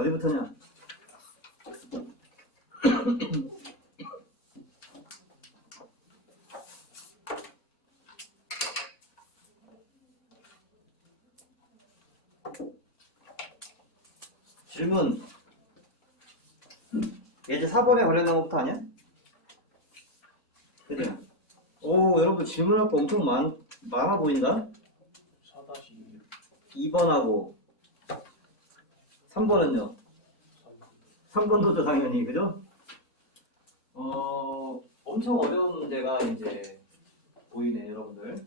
어디부터냐? 질문. 예제 4번에 관련된 것부터 아니야? 그죠? 오, 여러분 질문할 거 엄청 많아 보인다? 4-2 2번하고 3번은요? 3번도죠, 당연히. 그죠? 엄청 어려운 문제가 이제 보이네, 여러분들.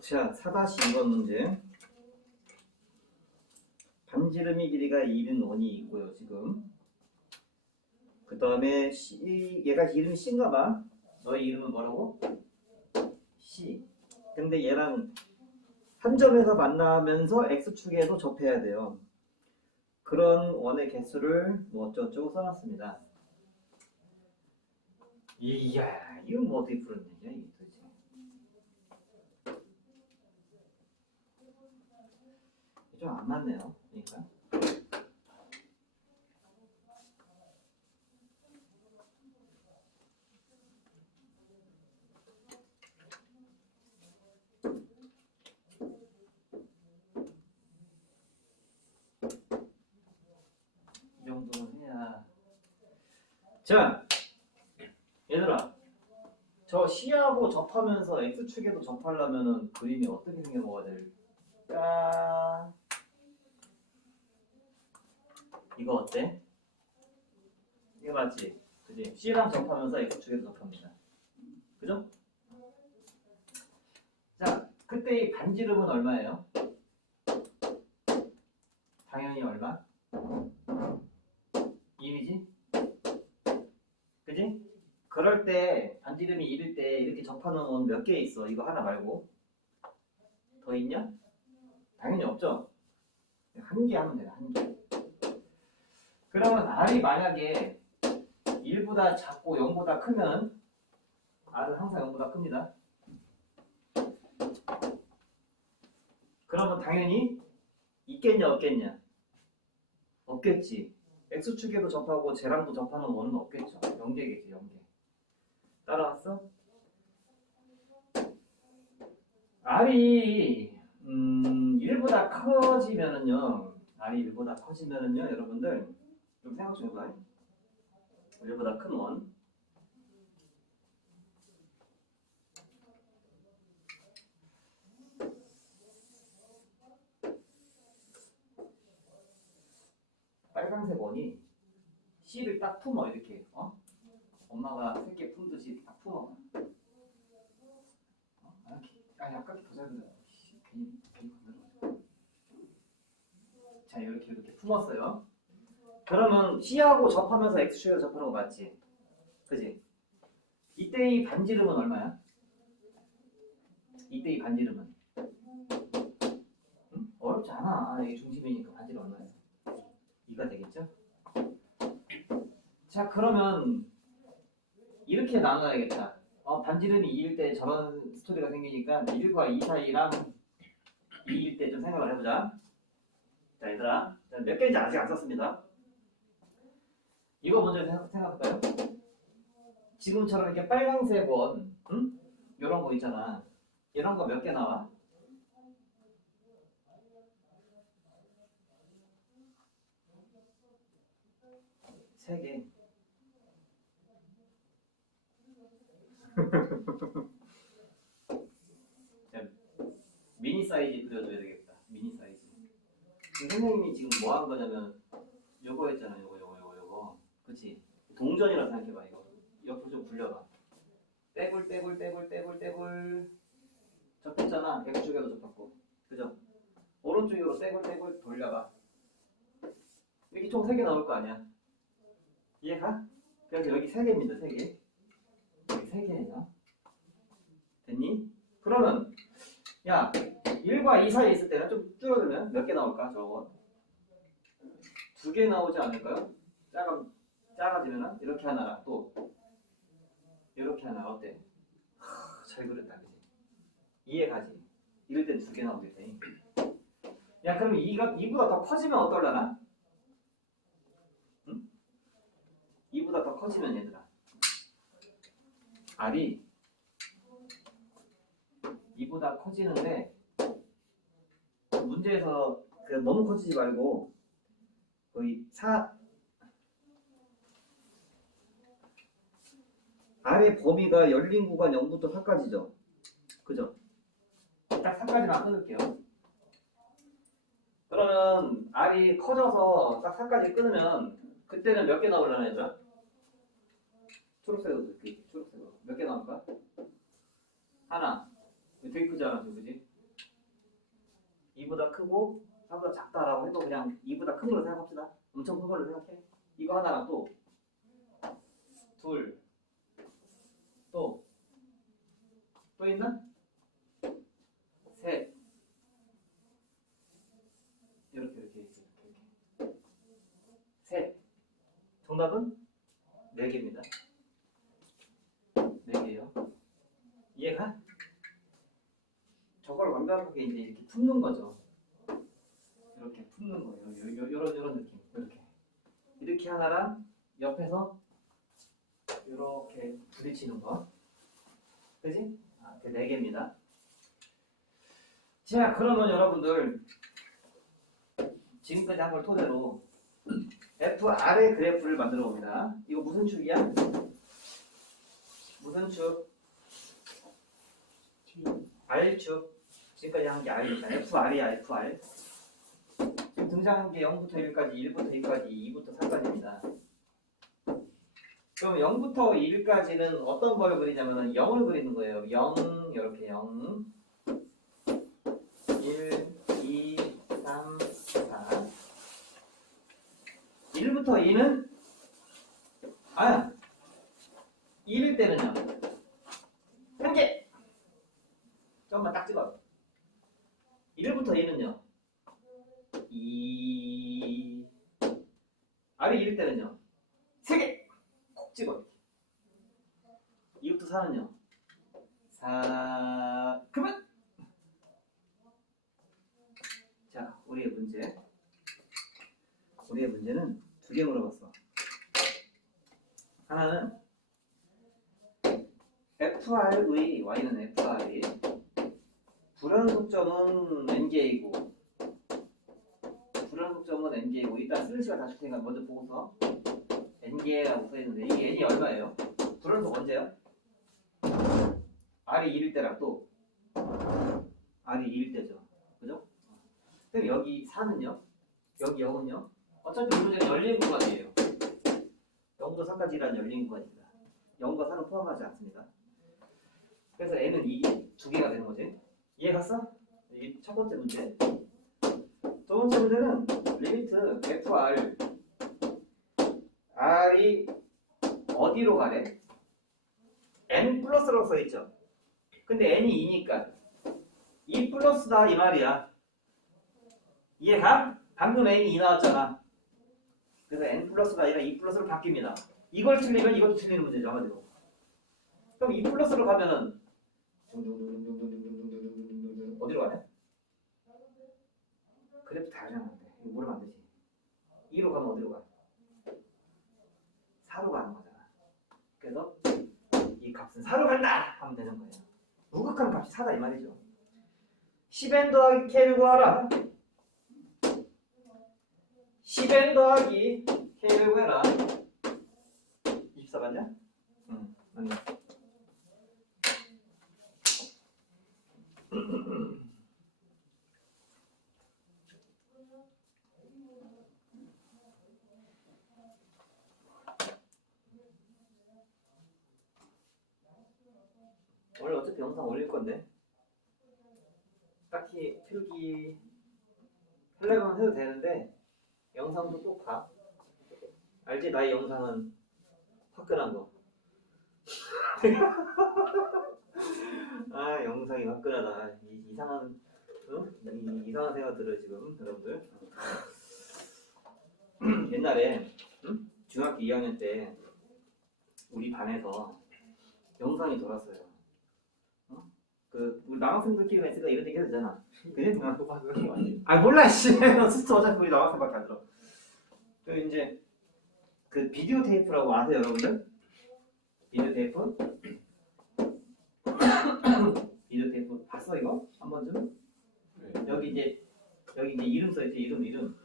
자, 4-2번 문제. 반지름이 길이가 2인 원이 있고요, 지금. 그 다음에 얘가 이름이 C인가 봐. 너의 이름은 뭐라고? C. 근데 얘랑 한 점에서 만나면서 X축에도 접해야 돼요. 그런 원의 개수를 뭐 어쩌고저쩌고 써놨습니다. 이야, 이거 뭐 어떻게 푸는 얘기야, 이게 도대체. 좀 안 맞네요. 그러니까. 이 정도는 해야. 자, 얘들아. 저 C하고 접하면서 X축에도 접하려면은 그림이 어떻게 생겨먹어야 될까? 이거 어때? 이거 맞지? 그지? C랑 접하면서 X축에도 접합니다. 그죠? 자, 그때 이 반지름은 얼마예요? 당연히 얼마? 1이지? 그지? 그럴 때 반지름이 1일 때 이렇게 접하는 원 몇 개 있어? 이거 하나 말고 더 있냐? 당연히 없죠? 한 개 하면 돼, 한 개. 그러면 R이 만약에 1보다 작고 0보다 크면 R은 항상 0보다 큽니다. 그러면 당연히 있겠냐 없겠냐? 없겠지. X축에도 접하고 쟤랑도 접하는 원은 없겠죠. 0개겠지, 0개. 따라왔어? R이 1보다 커지면은요. R이 1보다 커지면은요, 여러분들 좀 생각 좀 해봐. 1보다 큰 원. 빨간색 원이 C를 딱 품어, 이렇게. 엄마가 새끼 품듯이 딱 품어. 약간 더 잘 그려. 괜히 건드려. 자, 이렇게 품었어요. 그러면 C하고 접하면서 X축에서 접하는 거 맞지? 그지? 이때 이 반지름은 얼마야? 이때 이 반지름은? 응? 어렵지 않아. 이게 중심이니까 반지름 얼마야? 2가 되겠죠? 자, 그러면 이렇게 나눠야겠다. 반지름이 2일 때 저런 스토리가 생기니까 1과 2 사이랑 2일 때 좀 생각을 해보자. 자, 얘들아. 몇 개인지 아직 안 썼습니다. 이거 먼저 생각해볼까요? 지금처럼 이렇게 빨간색 원, 응? 이런 거 있잖아. 이런 거 몇 개 나와? 3개. 미니 사이즈 그려줘야 되겠다. 미니 사이즈. 선생님이 지금 뭐 한 거냐면 요거 했잖아. 요거. 그치? 동전이라 생각해봐. 이거 옆으로 좀 굴려봐. 떼굴 접했잖아. X축에도 접혔고. 그죠? 오른쪽으로 떼굴 돌려봐. 이렇게 총 3개 나올 거 아니야. 이해가? 그래서 여기 3개입니다. 3개. 여기 3개예요. 됐니? 그러면 야, 1과 2 사이에 있을 때는 좀 줄어들면 몇 개 나올까? 저거 두 개 나오지 않을까요? 작아지면은 이렇게 하나랑 또 이렇게 하나 어때? 잘 그렸다, 그지? 이해가지? 이럴 땐 두 개 나오겠지. 야, 그럼 이보다 더 커지면 어떨라나? 응? 이보다 더 커지면 얘들아, R이 이보다 커지는데 문제에서 너무 커지지 말고 거의 R의 범위가 열린 구간 0부터 4까지죠. 그죠? 딱 4까지만 끊을게요. 그러면 R이 커져서 딱 4까지 끊으면 그때는 몇 개 나오려나 얘들아? 초록색으로 넣을게. 초록색으로. 몇 개 나올까? 하나. 되게 크잖아, 그지? 2보다 크고 4보다 작다라고 해도 그냥 2보다 큰 걸로 생각합시다. 엄청 큰 걸로 생각해. 이거 하나랑 또 둘, 또 있나? 셋. 이렇게. 셋. 정답은 4개입니다. 4개예요. 이해가? 저걸 완벽하게 이제 이렇게 품는 거죠. 이렇게 품는 거예요. 요런 느낌. 이렇게 하나랑 옆에서 이렇게 부딪히는 거. 그지? 이렇게 4개입니다. 자, 그러면 여러분들 지금까지 한 걸 토대로 FR의 그래프를 만들어 봅니다. 이거 무슨 축이야? 무슨 축? R축. 지금까지 한 게 R이니까 FR이야, FR. 지금 등장한 게 0부터 1까지, 1부터 2까지, 2부터 4까지입니다. 그럼 0부터 1까지는 어떤 걸 그리냐면 0을 그리는 거예요. 0, 이렇게 0, 1, 2, 3, 4. 1부터 2는 1일 때는요. 1개! 조금만 딱 찍어. 1부터 2는요. 2. R이 1일 때는요. 3개! 콕 찍어. 2부터 4는요. 4. 그만! 자, 우리의 문제는 2개 물어봤어. 하나는 FR의 Y는 FR이 불연속점은 N개이고 일단 쓰는 시간 다 줄 테니까 먼저 보고서 N개라고 써있는데 이게 N이 얼마예요? 불연속 언제요? R이 1일 때랑 또 R이 2일 때죠. 그죠? 그럼 여기 4는요? 여기 0은요? 어차피 이 문제는 열린 구간이에요. 0부터 4까지라는 열린 구간입니다. 0과 4는 포함하지 않습니다. 그래서 N은 2개가 되는 거지. 이해 갔어? 이게 첫 번째 문제. 두 번째 문제는 리미트 FR R이 어디로 가래? N 플러스라고 써있죠. 근데 N이 2니까 2 플러스다 이 말이야. 이해가? 방금 N이 2 나왔잖아. 그래서 N 플러스가 아니라 2 플러스로 바뀝니다. 이걸 틀리면 이것도 틀리는 문제죠. 한마디로. 그럼 2 플러스로 가면은 어디로 가냐? 그래프 다 하려는데 이거 모르면 안 되지. 2로 가면 어디로 가? 4로 가는 거잖아. 그래서 이 값은 4로 간다! 하면 되는 거예요. 무극한 값이 4다 이 말이죠. 10n 더하기 k를 구하라. 10n 더하기 k를 구해라. 24 맞냐? 응, 아니. 원래 어차피 영상 올릴 건데 딱히 필기 하려면 해도 되는데 영상도 꼭 봐. 알지? 나의 영상은 화끈한 거. 아, 영상이 화끈하다. 이상한 응? 이상한 생각들을 지금 여러분들. 옛날에 응? 중학교 2학년 때 우리 반에서 영상이 돌았어요. 어? 그 우리 남학생들끼리 있으니까 이런 얘기 해도 되잖아. 그래? 그거 받는 거 아니에요? 아 몰라 씨. 너 진짜 어차피 우리 남학생밖에 안 들어. 그 이제 그 비디오 테이프라고 아세요 여러분들? 비디오 테이프? 비디오 테이프 봤어 이거? 한 번쯤? 네. 여기 이제 이름 써있지 이름.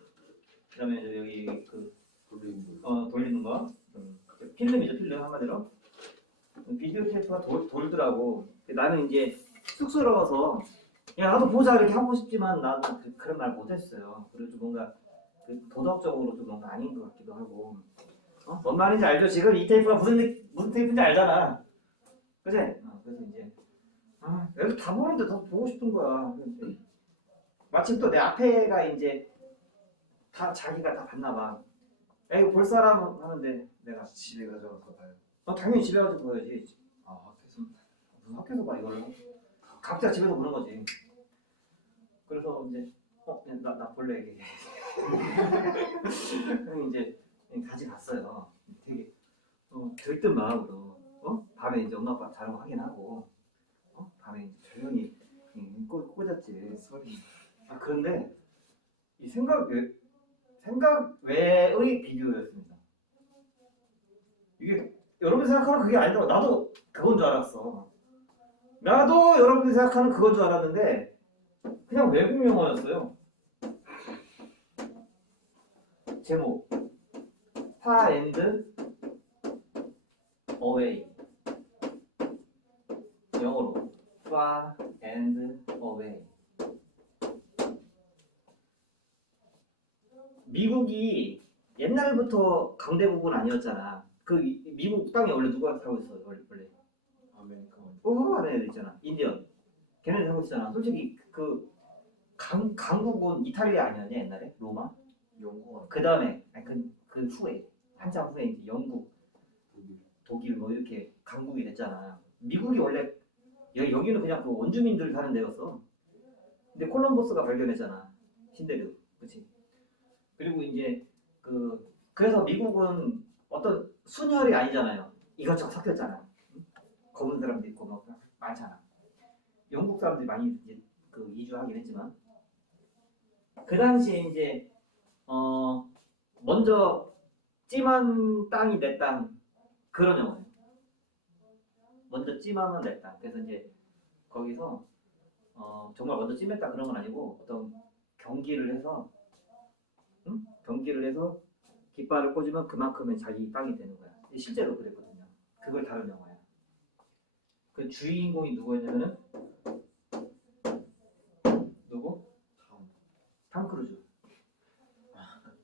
그다음에 여기 그 돌리는 돌리는 거. 필름이죠 필름 한마디로. 비디오 테이프가 돌더라고. 나는 이제 쑥스러워서 야 나도 보자 이렇게 하고 싶지만 나도 그런 말 못했어요. 그래서 뭔가 그 도덕적으로 좀 뭔가 아닌 것 같기도 하고. 뭔 말인지 알죠? 지금 이 테이프가 무슨 테이프인지 알잖아. 그지? 그래서 이제 여기 다 보는데 더 보고 싶은 거야. 마침 또 내 앞에가 이제 다 자기가 다 봤나 봐. 야 이거 볼 사람 하는데 내가 집에 가져가서 봐요. 당연히 집에 가서 봐야지. 학교에서 무슨 학교에서 봐 이걸? 각자 집에서 보는 거지. 그래서 이제 나 볼래 이게. 그럼 이제 가져갔어요. 되게 들뜬 마음으로 밤에 이제 엄마 아빠 자는 거 확인하고 밤에 이제 조용히 꽂았지. 소리. 그런데 이 생각 외의 비디오였습니다. 이게 여러분이 생각하는 그게 아니더라고. 나도 그건 줄 알았어. 나도 여러분이 생각하는 그건 줄 알았는데 그냥 외국 영화였어요. 제목 Far and Away. 영어로 Far and Away. 미국이 옛날부터 강대국은 아니었잖아. 그 미국 땅에 원래 누가 살고 있어? 원래 아메리카. 하는 애들 있잖아. 인디언. 걔네들 살고 있잖아. 솔직히 그 강국은 이탈리아 아니었냐 옛날에? 로마? 영국. 그 다음에 그 후에 한참 후에 이제 영국, 독일. 독일 뭐 이렇게 강국이 됐잖아. 미국이 원래 여기는 그냥 그 원주민들 사는 데였어. 근데 콜럼버스가 발견했잖아. 신대륙, 그렇지? 그리고 이제 그래서 미국은 어떤 순혈이 아니잖아요. 이것저것 섞였잖아. 검은 사람도 있고 막 많잖아. 영국 사람들이 많이 이제 이주하긴 했지만 그 당시에 이제 먼저 찜한 땅이 내 땅 그런 영화예요. 먼저 찜하면 내 땅. 그래서 이제 거기서 정말 먼저 찜했다 그런 건 아니고 어떤 경기를 해서 경기를 해서 깃발을 꽂으면 그만큼은 자기 땅이 되는 거야. 실제로 그랬거든요. 그걸 다룬 영화야. 그 주인공이 누구였냐면은 누구? 탐 크루즈.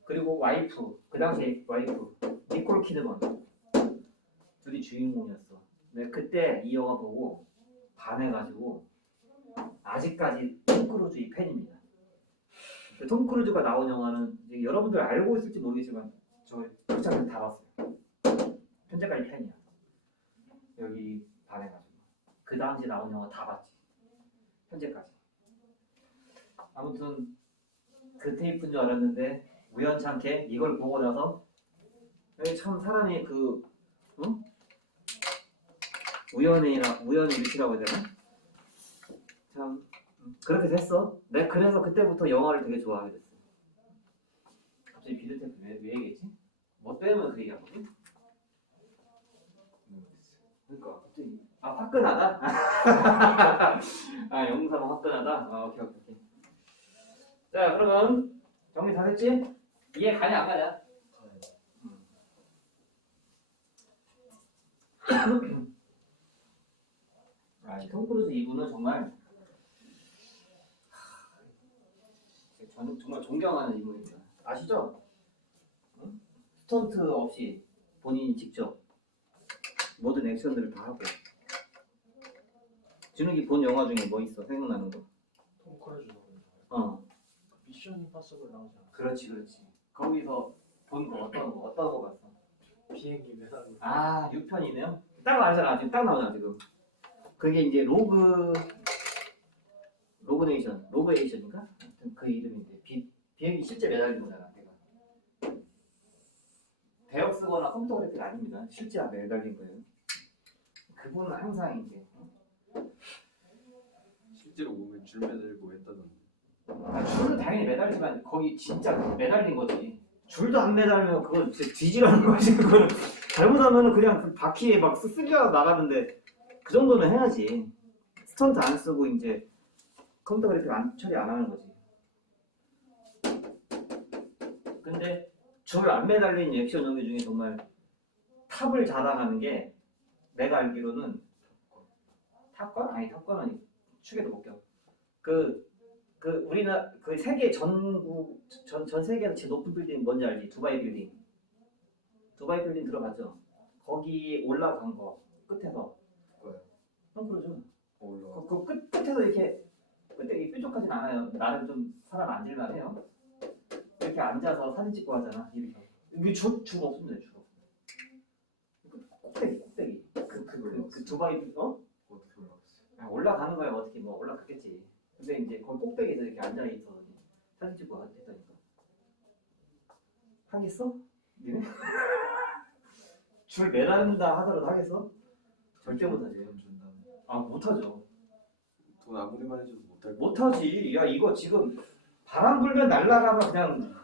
그리고 와이프, 그 당시에 와이프 니콜 키드먼 둘이 주인공이었어. 내가 그때 이 영화 보고 반해가지고 아직까지 톰 크루즈의 팬입니다. 톰 크루즈가 나온 영화는 이제 여러분들 알고 있을지 모르겠지만 저 극장에서 다 봤어요. 현재까지 팬이야. 여기 반해가지고 그 당시 나온 영화 다 봤지. 현재까지. 아무튼 그 테이프인 줄 알았는데 우연찮게 이걸 보고 나서 참 사람이 우연의 일치라고 해야 되나? 참 그렇게 됐어. 내가 그래서 그때부터 영화를 되게 좋아하게 됐어. 갑자기 비디오 테이프 왜 얘기했지? 뭐 때문에 그 얘기한 거지? 그러니까 갑자기 화끈하다? 영상 화끈하다? 오케이. 자 그러면 정리 다 됐지? 이해 가냐 안 가냐? 톰 크루즈 이분은 정말 저는 정말 존경하는 인물입니다. 아시죠? 스턴트 없이 본인이 직접 모든 액션들을 다 하고. 준욱이 본 영화 중에 뭐 있어? 생각나는 거? 톰 크루즈 나오는 미션 임파서블 나오지 않아? 그렇지. 거기서 본 거 어떤 거 봤어? 비행기 매달려. 6편이네요? 딱 알잖아. 지금 딱 나오잖아 지금. 그게 이제 로그에이션인가? 아무튼 그 이름인데 비행기 실제 매달린 거잖아. 내가. 대역 쓰거나 컴퓨터 그래픽 아닙니다. 실제 앞에 매달린 거예요. 그분은 항상 이제 실제로 몸에 줄 매달고 했다던데. 줄은 당연히 매달리지만 거기 진짜 매달린 거지. 줄도 안 매달면 그거 진짜 뒤지라는 거지. 그거는 잘못하면 그냥 그 바퀴에 막 쓸려 나가는데 그 정도는 해야지. 스턴트 안 쓰고 이제 컴퓨터 그래픽 처리 안 하는 거지. 근데 줄 안 매달린 액션 연기 중에 정말 탑을 자랑하는 게 내가 알기로는 탑건? 아니 탑건은 축에도 못 껴. 우리나라 그 세계 전 세계에서 제일 높은 빌딩 뭔지 알지? 두바이 빌딩. 두바이 빌딩 들어봤죠? 거기 올라간 거 끝에서. 그거요. 그러죠. 올라. 끝에서 이렇게 끝에 뾰족하진 않아요. 나름 좀 사람 앉을만 해요. 이렇게 앉아서 사진 찍고 하잖아. 이렇게. 여기 줄 없습니다. 줄 없어. 꼭대기. 그 두바이 어떻게 올라갔어요? 올라가는 거야 어떻게 뭐 올라갔겠지. 근데 이제 거기 꼭대기에서 이렇게 앉아 있어서 사진 찍고 했다니까. 하겠어? 니네? 줄 매달린다 하더라도 하겠어? 절대 못하지. 돈 준다는. 아 못하죠. 돈 아무리만 해줘도 못할 거. 못하지. 야 이거 지금 바람 불면 날아가면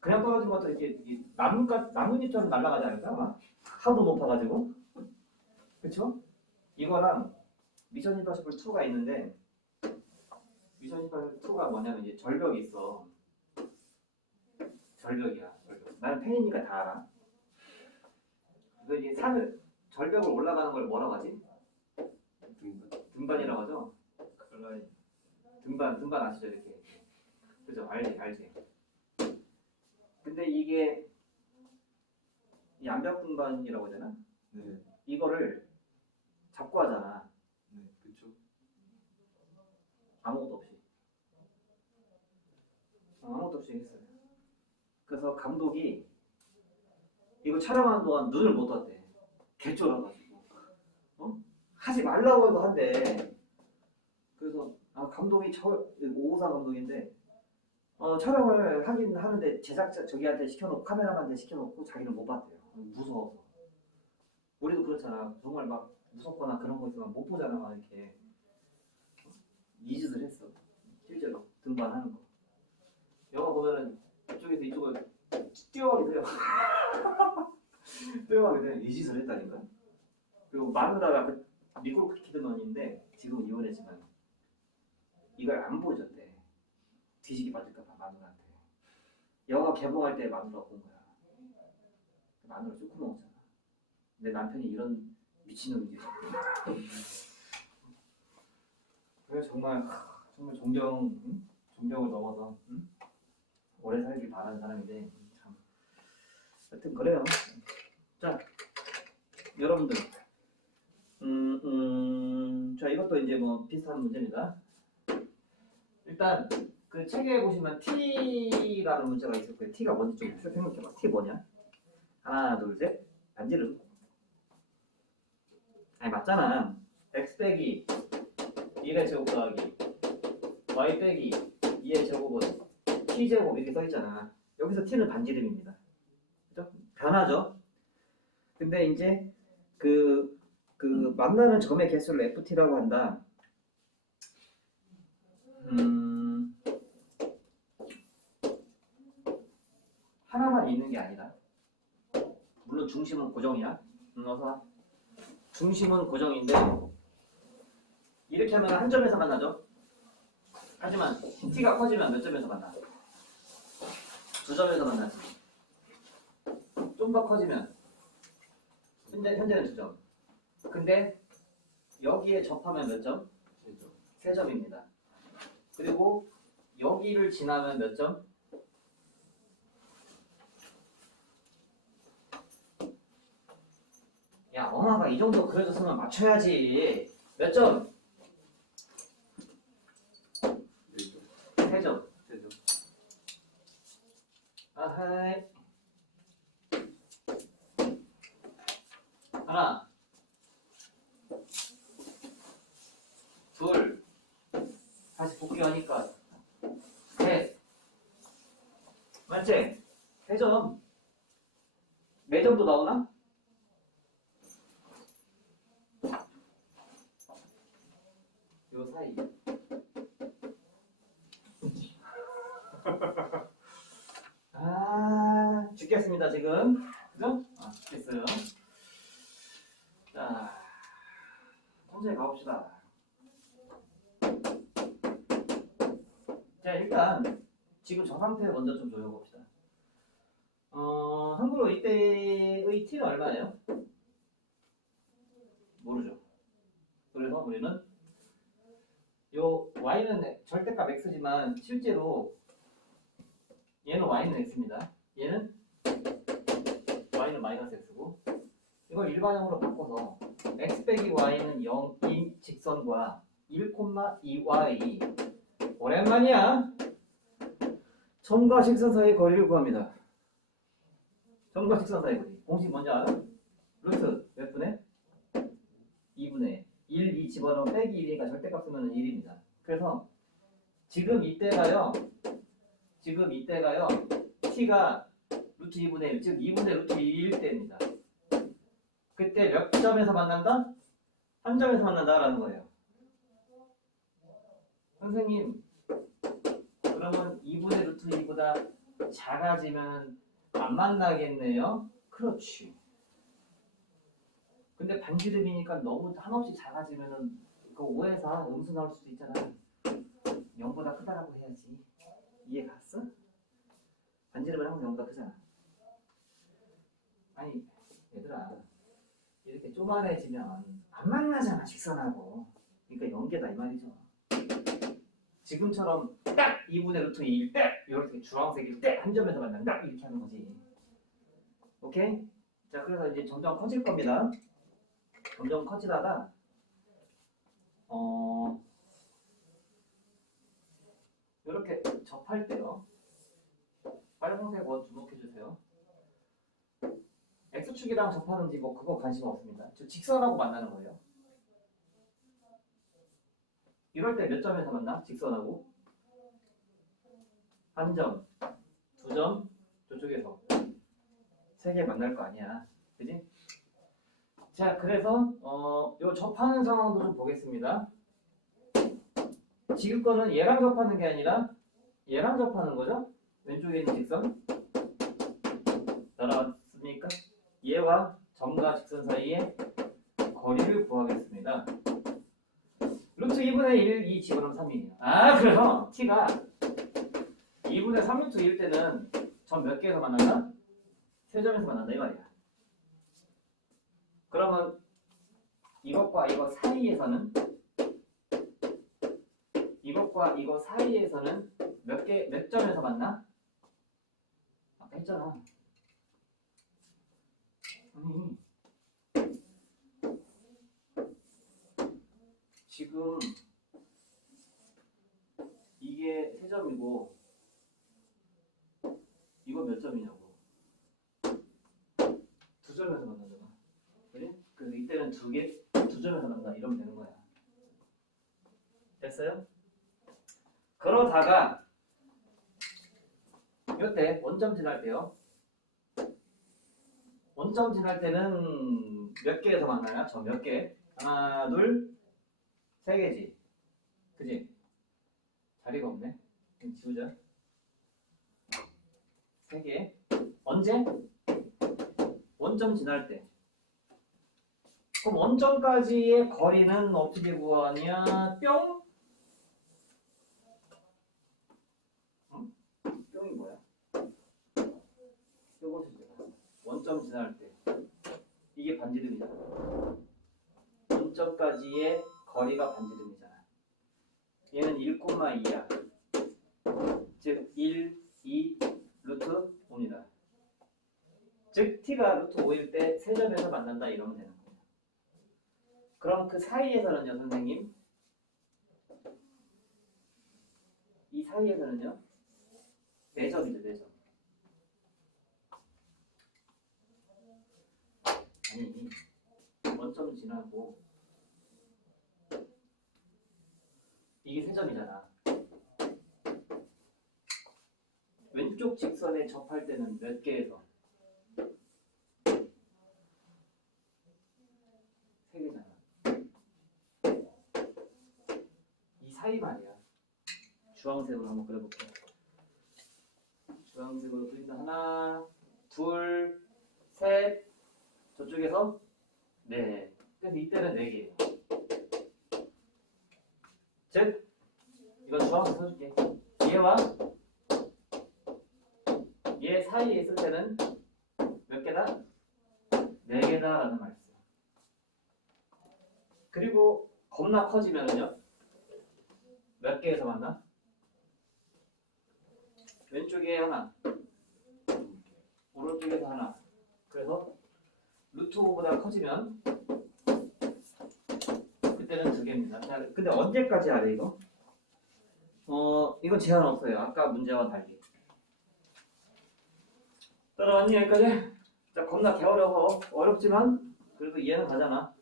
그냥 떨어진 것 같아. 이게 나뭇잎처럼 날아가지 않을까? 아마? 하도 높아가지고. 그쵸? 이거랑 미션 임파서블 2가 있는데 미션 임파서블 2가 뭐냐면 이제 절벽이 있어. 절벽이야. 절벽. 나는 팬이니까 다 알아. 그 이제 절벽을 올라가는 걸 뭐라고 하지? 등반이라고 하죠? 등반 아시죠? 이렇게. 그죠? 알지. 근데 이게 이 암벽 등반이라고 해야 되나? 네. 이거를 잡고 하잖아. 네. 그쵸. 아무것도 없이 했어요. 그래서 감독이 이거 촬영하는 동안 눈을 못 떴대. 개쫄아가지고. 하지 말라고 해도 한대. 그래서 감독이 오호사 감독인데 촬영을 하긴 하는데 제작자 저기한테 시켜놓고 카메라만한테 시켜놓고 자기는 못 봤대요. 무서워서. 우리도 그렇잖아. 정말 막 무섭거나 그런 거 있으면 못 보잖아. 막 이렇게 이 짓을 했어. 실제로 등반하는 거. 영화 보면은 이쪽에서 이쪽을 뛰어가게 돼요. 뛰어가게 돼. 이 짓을 했다니까. 그리고 마누라가 니콜 키드먼인데 지금 이혼했지만 이걸 안 보여줬대. 뒤지게 맞을까봐 마누라한테. 영화 개봉할 때 마누라가 본 거야. 마누라 조금 먹었잖아. 내 남편이 이런 미친놈이지. 그래서 정말 존경을 넘어서 오래 살길 바라는 사람인데 참. 하여튼 그래요. 자, 여러분들. 자, 이것도 이제 뭐 비슷한 문제입니다. 일단 그 책에 보시면 T라는 문자가 있을 거예요. T가 뭔지 좀 생각해봐. T 뭐냐? 하나, 둘, 셋. 반지름. 아니 맞잖아. X 빼기 1의 제곱 더하기 Y 빼기 2의 제곱은 T 제곱 이렇게 써 있잖아. 여기서 T는 반지름입니다. 그죠? 변하죠. 근데 이제 그 만나는 점의 개수를 FT라고 한다. 하나만 있는 게 아니다. 물론 중심은 고정이야. 그래서 중심은 고정인데 이렇게 하면 한 점에서 만나죠. 하지만 t가 커지면 몇 점에서 만나? 두 점에서 만나지. 좀 더 커지면 현재는 두 점. 근데 여기에 접하면 몇 점? 세 점입니다. 그리고 여기를 지나면 몇 점? 야, 엄마가 이 정도 그려줬으면 맞춰야지. 몇 점? 3점. 아하이. 하나. 둘. 다시 복귀하니까. 셋. 맞지? 3점. 정도 나오나? 요 사이. 아, 죽겠습니다, 지금. 그죠? 아, 죽겠어요. 자, 천천히 가봅시다. 자, 일단, 지금 저 상태 먼저 좀 조여봅시다. 참고로 이때의 t는 얼마예요? 모르죠. 그래서 우리는 요 y는 절대값 x지만 실제로 얘는 y는 x입니다. 얘는 y는 마이너스 x고 이걸 일반형으로 바꿔서 x 빼기 y는 0인 직선과 1,2y 오랜만이야. 점과 직선 사이의 거리를 구합니다. 점과 직선 사이의 거리 공식 뭔지 알아? 루트 몇 분의? 2분의 1, 2 집어넣으면 빼기 1이니까 절대값 쓰면 1입니다. 그래서 지금 이때가요 t가 루트 2분의 1, 즉 2분의 루트 1일 때입니다. 그때 몇 점에서 만난다? 한 점에서 만난다라는 거예요. 선생님, 그러면 2분의 루트 2보다 작아지면 안 만나겠네요? 그렇지. 근데 반지름이니까 너무 한없이 작아지면은 그 오해서 음수 나올 수도 있잖아. 0보다 크다라고 해야지. 이해 갔어? 반지름은 항상 0보다 크잖아. 아니, 얘들아. 이렇게 쪼만해지면 안 만나잖아, 직선하고. 그러니까 연계다 이 말이죠. 지금처럼 딱 2분의 루트 2일 때 이렇게 주황색일 때 한 점에서 만난다 이렇게 하는 거지. 오케이? 자, 그래서 이제 점점 커질 겁니다. 점점 커지다가 이렇게 접할 때요. 빨간색 원 주목해 주세요. x축이랑 접하는지 뭐 그거 관심 없습니다. 저 직선하고 만나는 거예요. 이럴 때 몇 점에서 만나? 직선하고 한 점, 두 점, 저쪽에서 세 개 만날 거 아니야, 그지? 자, 그래서 요 접하는 상황도 좀 보겠습니다. 지금 거는 얘랑 접하는 게 아니라 얘랑 접하는 거죠? 왼쪽에 있는 직선 따라왔습니까? 얘와 점과 직선 사이의 거리를 구하겠습니다. 루트 2분의 1, 2 집어넣으면 3이에요. 아, 그래서 t가 2분의 3루트 1일 때는 점 몇 개에서 만난다? 세 점에서 만난다 이 말이야. 그러면 이것과 이거 사이에서는 몇 점에서 만나? 아까 했잖아. 아니, 지금 이게 세 점이고 이거 몇 점이냐고. 두 점에서 만나잖아. 그래? 그래서 이때는 두 점에서 만나 이러면 되는 거야. 됐어요? 그러다가 이때 원점 지날 때요. 원점 지날 때는 몇 개에서 만나냐? 저 몇 개? 하나, 둘, 세 개지. 그지? 자리가 없네. 그럼 지우자. 세 개. 언제? 원점 지날 때. 그럼 원점까지의 거리는 어떻게 구하냐? 뿅? 응? 뿅이 뭐야? 요것이 원점 지날 때. 이게 반지름이잖아. 원점까지의 거리가 반지름이잖아. 얘는 1,2야. 즉 1, 2, 루트 5입니다. 즉 t가 루트 5일 때 세 점에서 만난다 이러면 되는 거예요. 그럼 그 사이에서는요, 선생님? 이 사이에서는요? 4점이죠, 4점. 아니, 원점 지나고 이게 세 점이잖아. 왼쪽 직선에 접할 때는 몇 개에서? 사이 말이야. 주황색으로 한번 그려볼게. 주황색으로 그린다. 하나, 둘, 셋. 저쪽에서 네. 그래서 이때는 4개. 즉, 이건 주황색 써줄게. 얘와 얘 사이에 있을 때는 몇 개다? 4개다라는 말 있어요. 그리고 겁나 커지면은요? 몇 개에서 만나? 왼쪽에 하나, 오른쪽에서 하나. 그래서 루트 5보다 커지면 그때는 2개입니다. 자, 근데 언제까지 하래 이거? 이건 제한 없어요. 아까 문제와 달리. 따라왔니 여기까지? 자, 겁나 개어려워. 어렵지만 그래도 이해는 가잖아.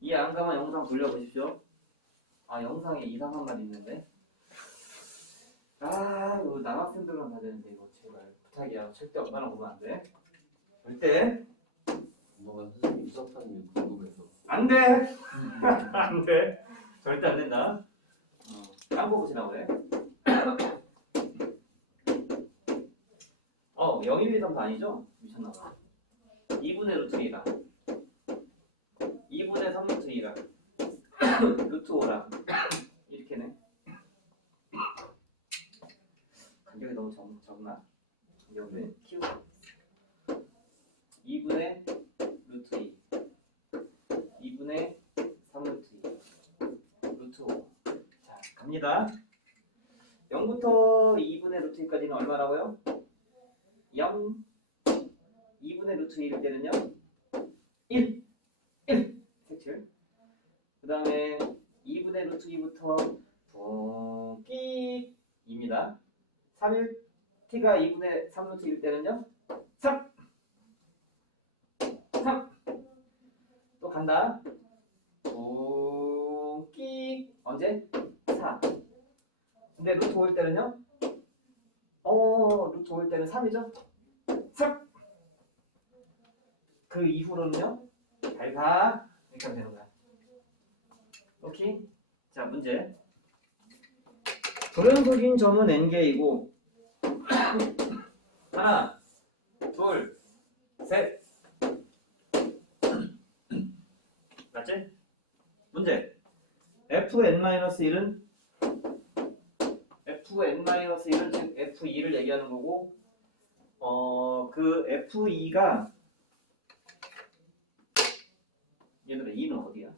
이해 안 가면 영상 돌려보십시오. 아, 영상에 이상한 말이 있는데. 아, 이거 남학생들만 다 되는데 이거 제발 부탁이야. 절대 엄마랑 보면 안 돼. 절대 엄마가 선생님 수업하는 게 궁금해서. 안 돼. 안 돼. 절대 안 된다. 딴거 보시라고 해. 0, 1, 2, 3도 아니죠? 미쳤나봐. 2분의 루트 2랑 2분의 3 루트 2랑 루트 5랑 이렇게네. 간격이 너무 적나? 간격을 키우고 2분의 루트 2 2분의 3 루트 2 루트 5. 자, 갑니다. 0부터 2분의 루트 2까지는 얼마라고요? 0 2분의 루트 2일 때는요 1 색칠. 그 다음에 2분의 루트 2부터 붕끽 2입니다. 3일 t가 2분의 3 루트 1일 때는요 3 또 간다. 붕끽 언제? 4. 근데 루트 5일 때는요 루트 5일 때는 3이죠? 3! 그 이후로는요? 잘 가. 이렇게 하면 되는 거야. 오케이? 자, 문제. 불연속인 점은 n개이고 하나, 둘, 셋. 맞지? 문제. fn-1은 fn-1은 즉 f2를 얘기하는 거고 그 f2가 얘들아 2는 어디야?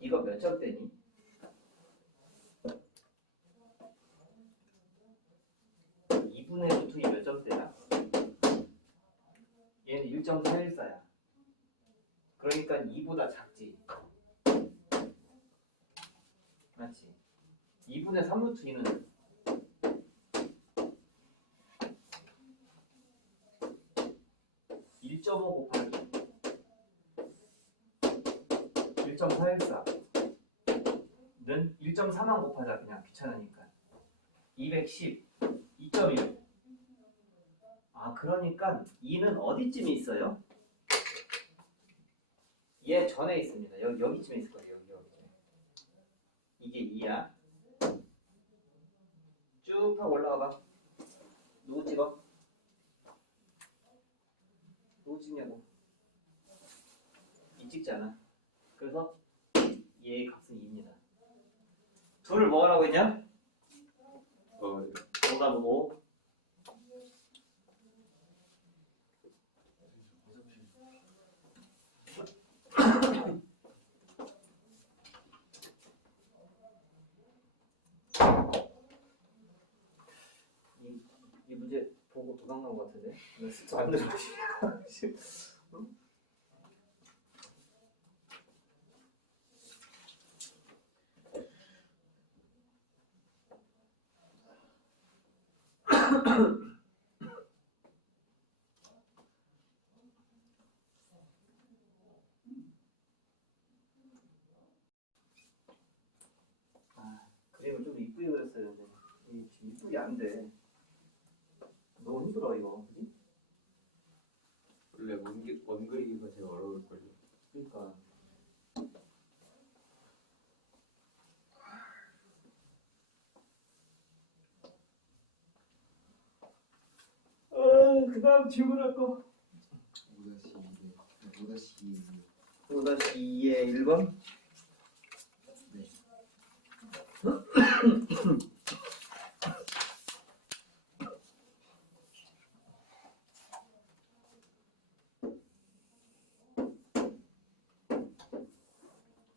이거 몇 점대니? (2분의) 루트 2 몇 점대야? 얘는 1.414야. 그러니까 2보다 작지. 맞지? 2분의 3 루트 2는 1.5 곱하기 1.414는 1.4만 곱하자. 그냥 귀찮으니까 210 2.1. 아, 그러니까 2는 어디쯤에 있어요? 얘 전에 있습니다. 여기쯤에 있을 거예요. 여기쯤에. 이게 2야. 쭉 하고 올라가봐. 누구 찍어? 누구 찍냐고. 이 찍지 않아. 그래서 얘의 값은 2입니다. 둘을 뭐라고 했냐? 정답 5. 이 문제 보고 도망간 것 같은데? 왜 스쳐 안 들어가시? 그림을 좀 이쁘게 그렸어야 되는데 이쁘게 안 돼. 너무 힘들어 이거. 그지? 원래 원 그리기가 제일 어려울걸요. 그러니까 그 다음 질문할 거 5-2의 1번. 네.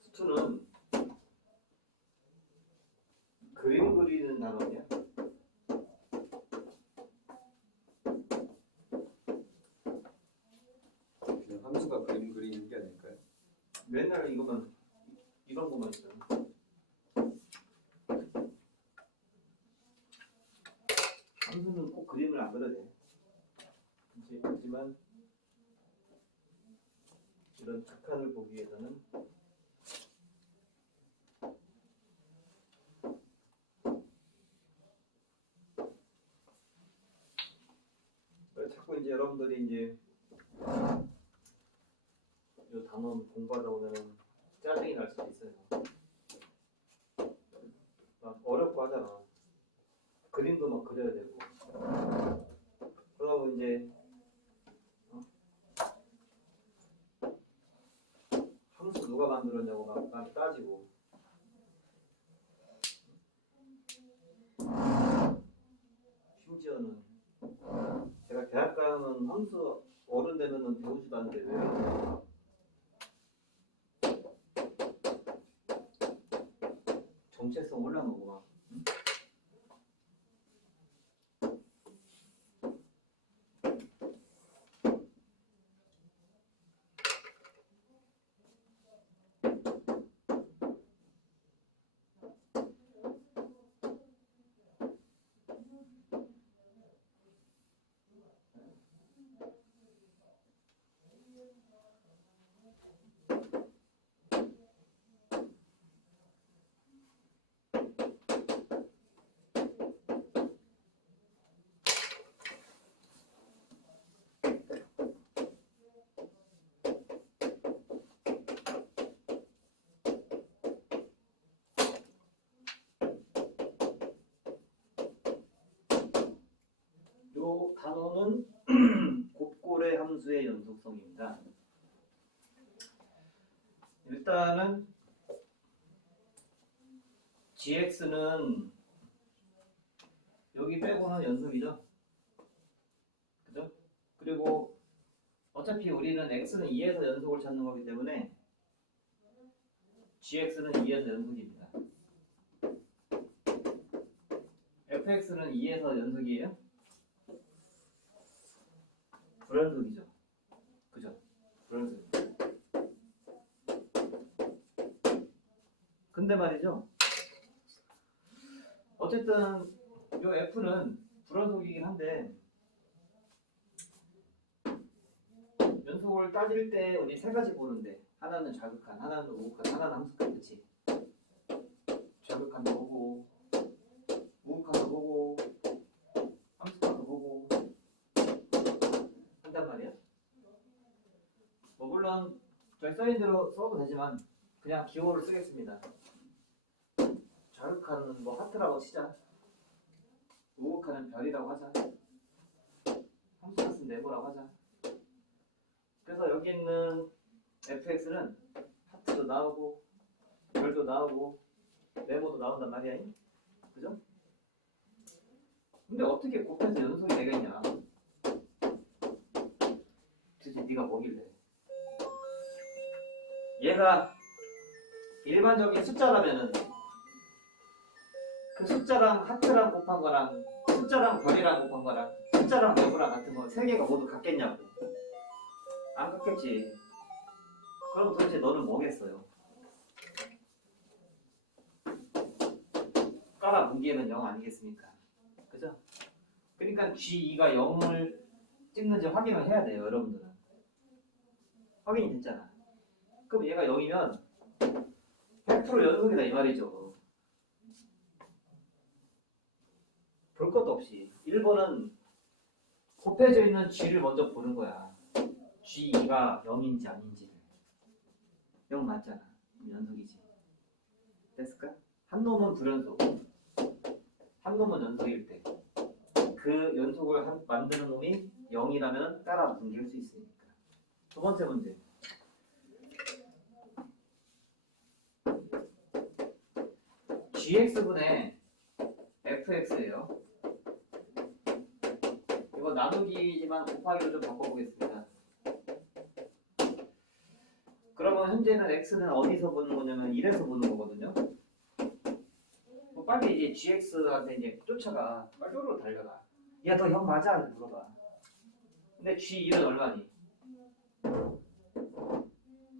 수투는 그림 그리는 단어냐? 그냥 함수가 그림 그리는 게 아닐까요? 맨날 이거만 이런 것만 있잖아. 함수는 꼭 그림을 안 그려야 돼. 하지만 이런 극한을 보기 위해서는 자꾸 이제 여러분들이 이제 이 단어 공부하다 보면은 짜증이 날 수도 있어요. 막 어렵고 하잖아. 그림도 막 그려야 되고. 그러면 이제 함수 누가 만들었냐고 막 따지고. 심지어는 제가 대학 가면 함수 어른 되면은 배우지도 않는데 왜 그러냐. 정체성 올라오고 막. 요 단어는 곱골의 함수의 연속성입니다. 일단은 gx는 여기 빼고는 연속이죠. 그죠? 그리고 어차피 우리는 x는 2에서 연속을 찾는 거기 때문에 gx는 2에서 연속입니다. fx는 2에서 연속이에요? 불연속이죠. 그죠? 불연속. 근데 말이죠. 어쨌든 요 f는 불연속이긴 한데 연속을 따질 때 우리 세 가지 보는데 하나는 좌극한, 하나는 우극한, 하나는 함수칸. 그치? 좌극한도 보고 우극한도 보고 함수칸도 보고 한단 말이야. 뭐 물론 저희 써있는 대로 써도 되지만 그냥 기호를 쓰겠습니다. 좌극한은 뭐 하트라고 치자. 우극한은 별이라고 하자. 함수칸은 네모라고 하자. 그래서 여기 있는 fx는 하트도 나오고 별도 나오고 네모도 나온단 말이야. 그죠? 근데 어떻게 곱해서 연속이 되겠냐? 도대체 네가 뭐길래? 얘가 일반적인 숫자라면은 그 숫자랑 하트랑 곱한 거랑 숫자랑 별이랑 곱한 거랑 숫자랑 네모랑 같은 거 세 개가 모두 같겠냐고. 안 같겠지. 그럼 도대체 너는 뭐겠어요? 깔아 뭉개면 0 아니겠습니까? 그죠? 그러니까 G2가 0을 찍는지 확인을 해야 돼요, 여러분들은. 확인이 됐잖아. 그럼 얘가 0이면 100% 연속이다 이 말이죠. 볼 것도 없이 1번은 곱해져 있는 G를 먼저 보는 거야. G2가 0인지 아닌지를. 0 맞잖아. 연속이지. 됐을까? 한 놈은 불연속, 한 놈은 연속일 때 그 연속을 만드는 놈이 0이라면 따라 분기할 수 있으니까. 두 번째 문제. gx분의 fx예요. 이거 나누기지만 곱하기로 좀 바꿔보겠습니다. 그러면 현재는 x는 어디서 보는 거냐면 1에서 보는 거거든요. 빨리 이제 gx한테 이제 쫓아가. 빨리 쪼르르 달려가. 야, 너 0 맞아? 이렇게 물어봐. 근데 g1은 얼마니?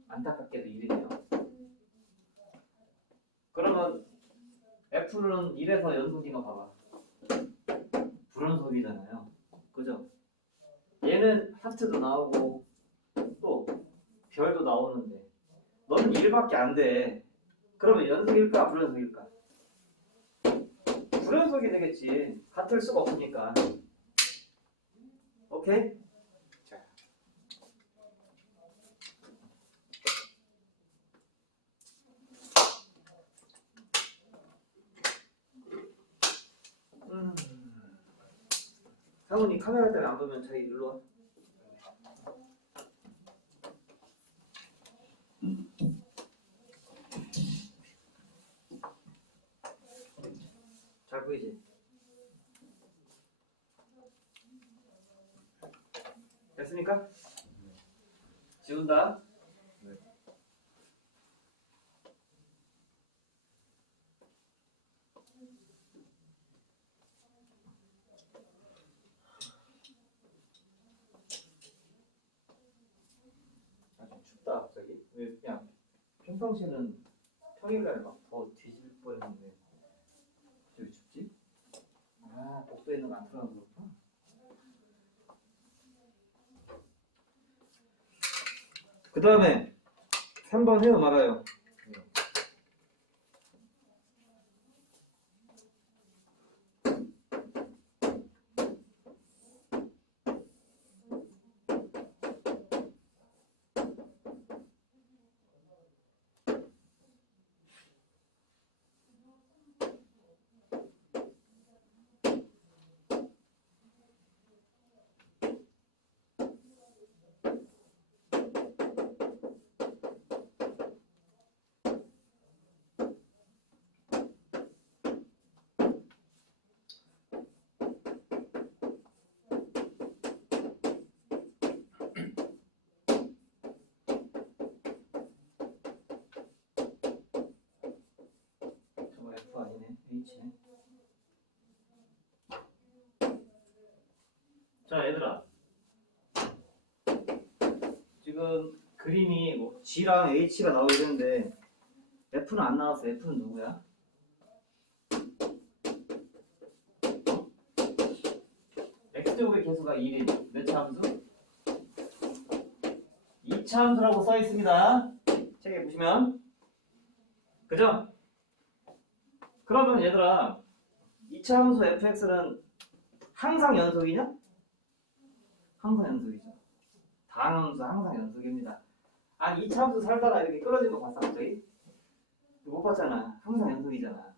안타깝게도 1이네요. 그러면 f는 1에서 연속인 거 봐봐. 불연속이잖아요. 그죠? 얘는 하트도 나오고 또 별도 나오는데 너는 1밖에 안 돼. 그러면 연속일까? 불연속일까? 불연속이 되겠지. 같을 수가 없으니까. 오케이? 자. 상훈이 카메라 때문에 안 보면 자기 일로 와. 잘 보이지? 됐습니까? 지운다. 네. 아, 좀 춥다 갑자기. 왜 그냥 평상시에는 평일날 막 더 뒤질 뻔했는데 왜 춥지? 아, 복도에 있는 안 틀어놔서 그렇구나. 그 다음에 3번 해요 말아요. 정말 F 아니네. H네. 자 얘들아, 지금 그림이 뭐 G랑 H가 나오게 되는데 F는 안 나왔어. F는 누구야? X제곱의 개수가 1인 몇 차 함수? 2차 함수라고 써 있습니다. 책에 보시면. 그죠? 그러면 얘들아, 2차 함수 fx는 항상 연속이냐? 항상 연속이죠. 다항 함수 항상 연속입니다. 아니 2차 함수 살다가 이렇게 끊어진 거 봤어 갑자기? 못 봤잖아. 항상 연속이잖아.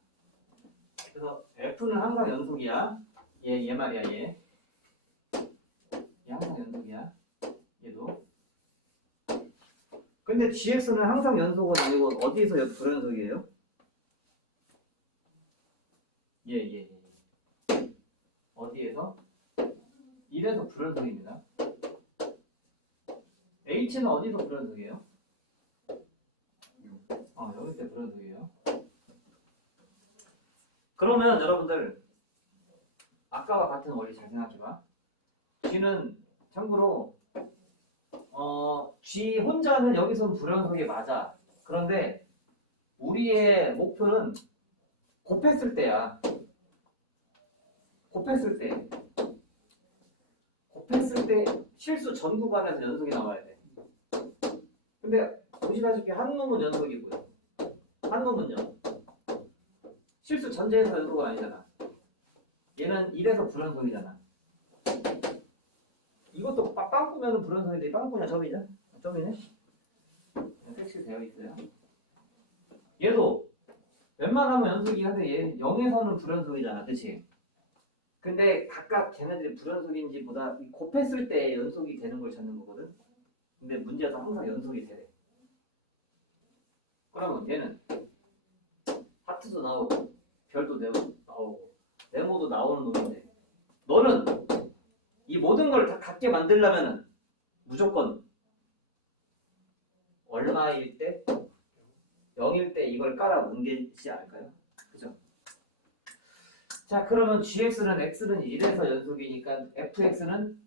그래서 f는 항상 연속이야. 얘 말이야 얘. 얘 항상 연속이야. 얘도. 근데 gx는 항상 연속은 아니고 어디서 불연속이에요? 예. 어디에서? 1에서 불연속입니다. h는 어디서 불연속이에요? 여기 때 불연속이에요. 그러면 여러분들 아까와 같은 원리 잘 생각해봐. g는 참고로 g 혼자는 여기선 불연속이 맞아. 그런데 우리의 목표는 곱했을 때야. 곱했을 때 실수 전 구간에서 연속이 나와야 돼. 근데 보시다시피 한 놈은 연속이고요. 한 놈은요. 실수 전제에서 연속은 아니잖아. 얘는 1에서 불연속이잖아. 이것도 빵꾸면은 불연속인데 빵꾸냐 점이냐? 점이네. 색칠 되어 있어요. 얘도 웬만하면 연속이긴 한데 얘 0에서는 불연속이잖아. 그치? 근데 각각 걔네들이 불연속인지보다 곱했을 때 연속이 되는 걸 찾는 거거든. 근데 문제가 항상 연속이 되래. 그러면 얘는 하트도 나오고 별도 나오고 네모도 나오는 놈인데 너는 이 모든 걸 다 같게 만들려면은 무조건 얼마일 때? 0일 때 이걸 깔아 뭉개지 않을까요? 그죠? 자, 그러면 gx는 x는 1에서 연속이니까 fx는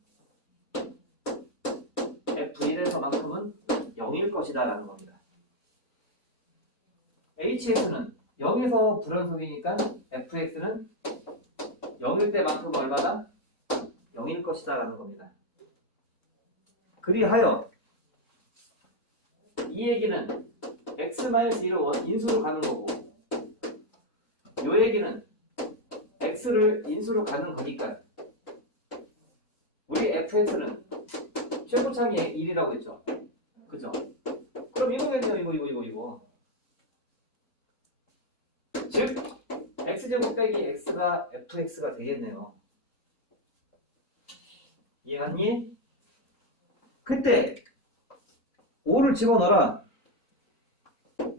f1에서만큼은 0일 것이다 라는 겁니다. hx는 0에서 불연속이니까 fx는 0일 때만큼 얼마다? 0일 것이다 라는 겁니다. 그리하여 이 얘기는 x-1을 인수로 가는 거고 이 얘기는 x를 인수로 가는 거니까 우리 fx는 최고차이 1이라고 했죠. 그죠? 그럼 이거겠네요. 이거. 즉 x제곱 빼기 x가 fx가 되겠네요. 이해갔니? 그때 5를 집어넣어라.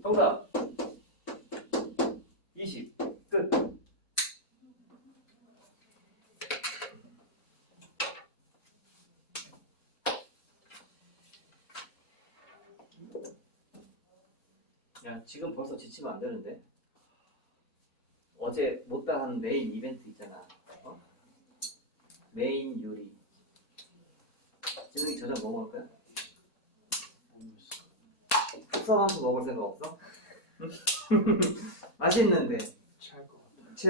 정답 20. 끝. 야, 지금 벌써 지치면 안 되는데. 어제 못다 한 메인 이벤트 있잖아. 어? 메인 요리. 진욱이 저녁 뭐 먹을 거야? 숙성한거 먹을 생각 없어? 맛있는데. 취할 것 같아. 채?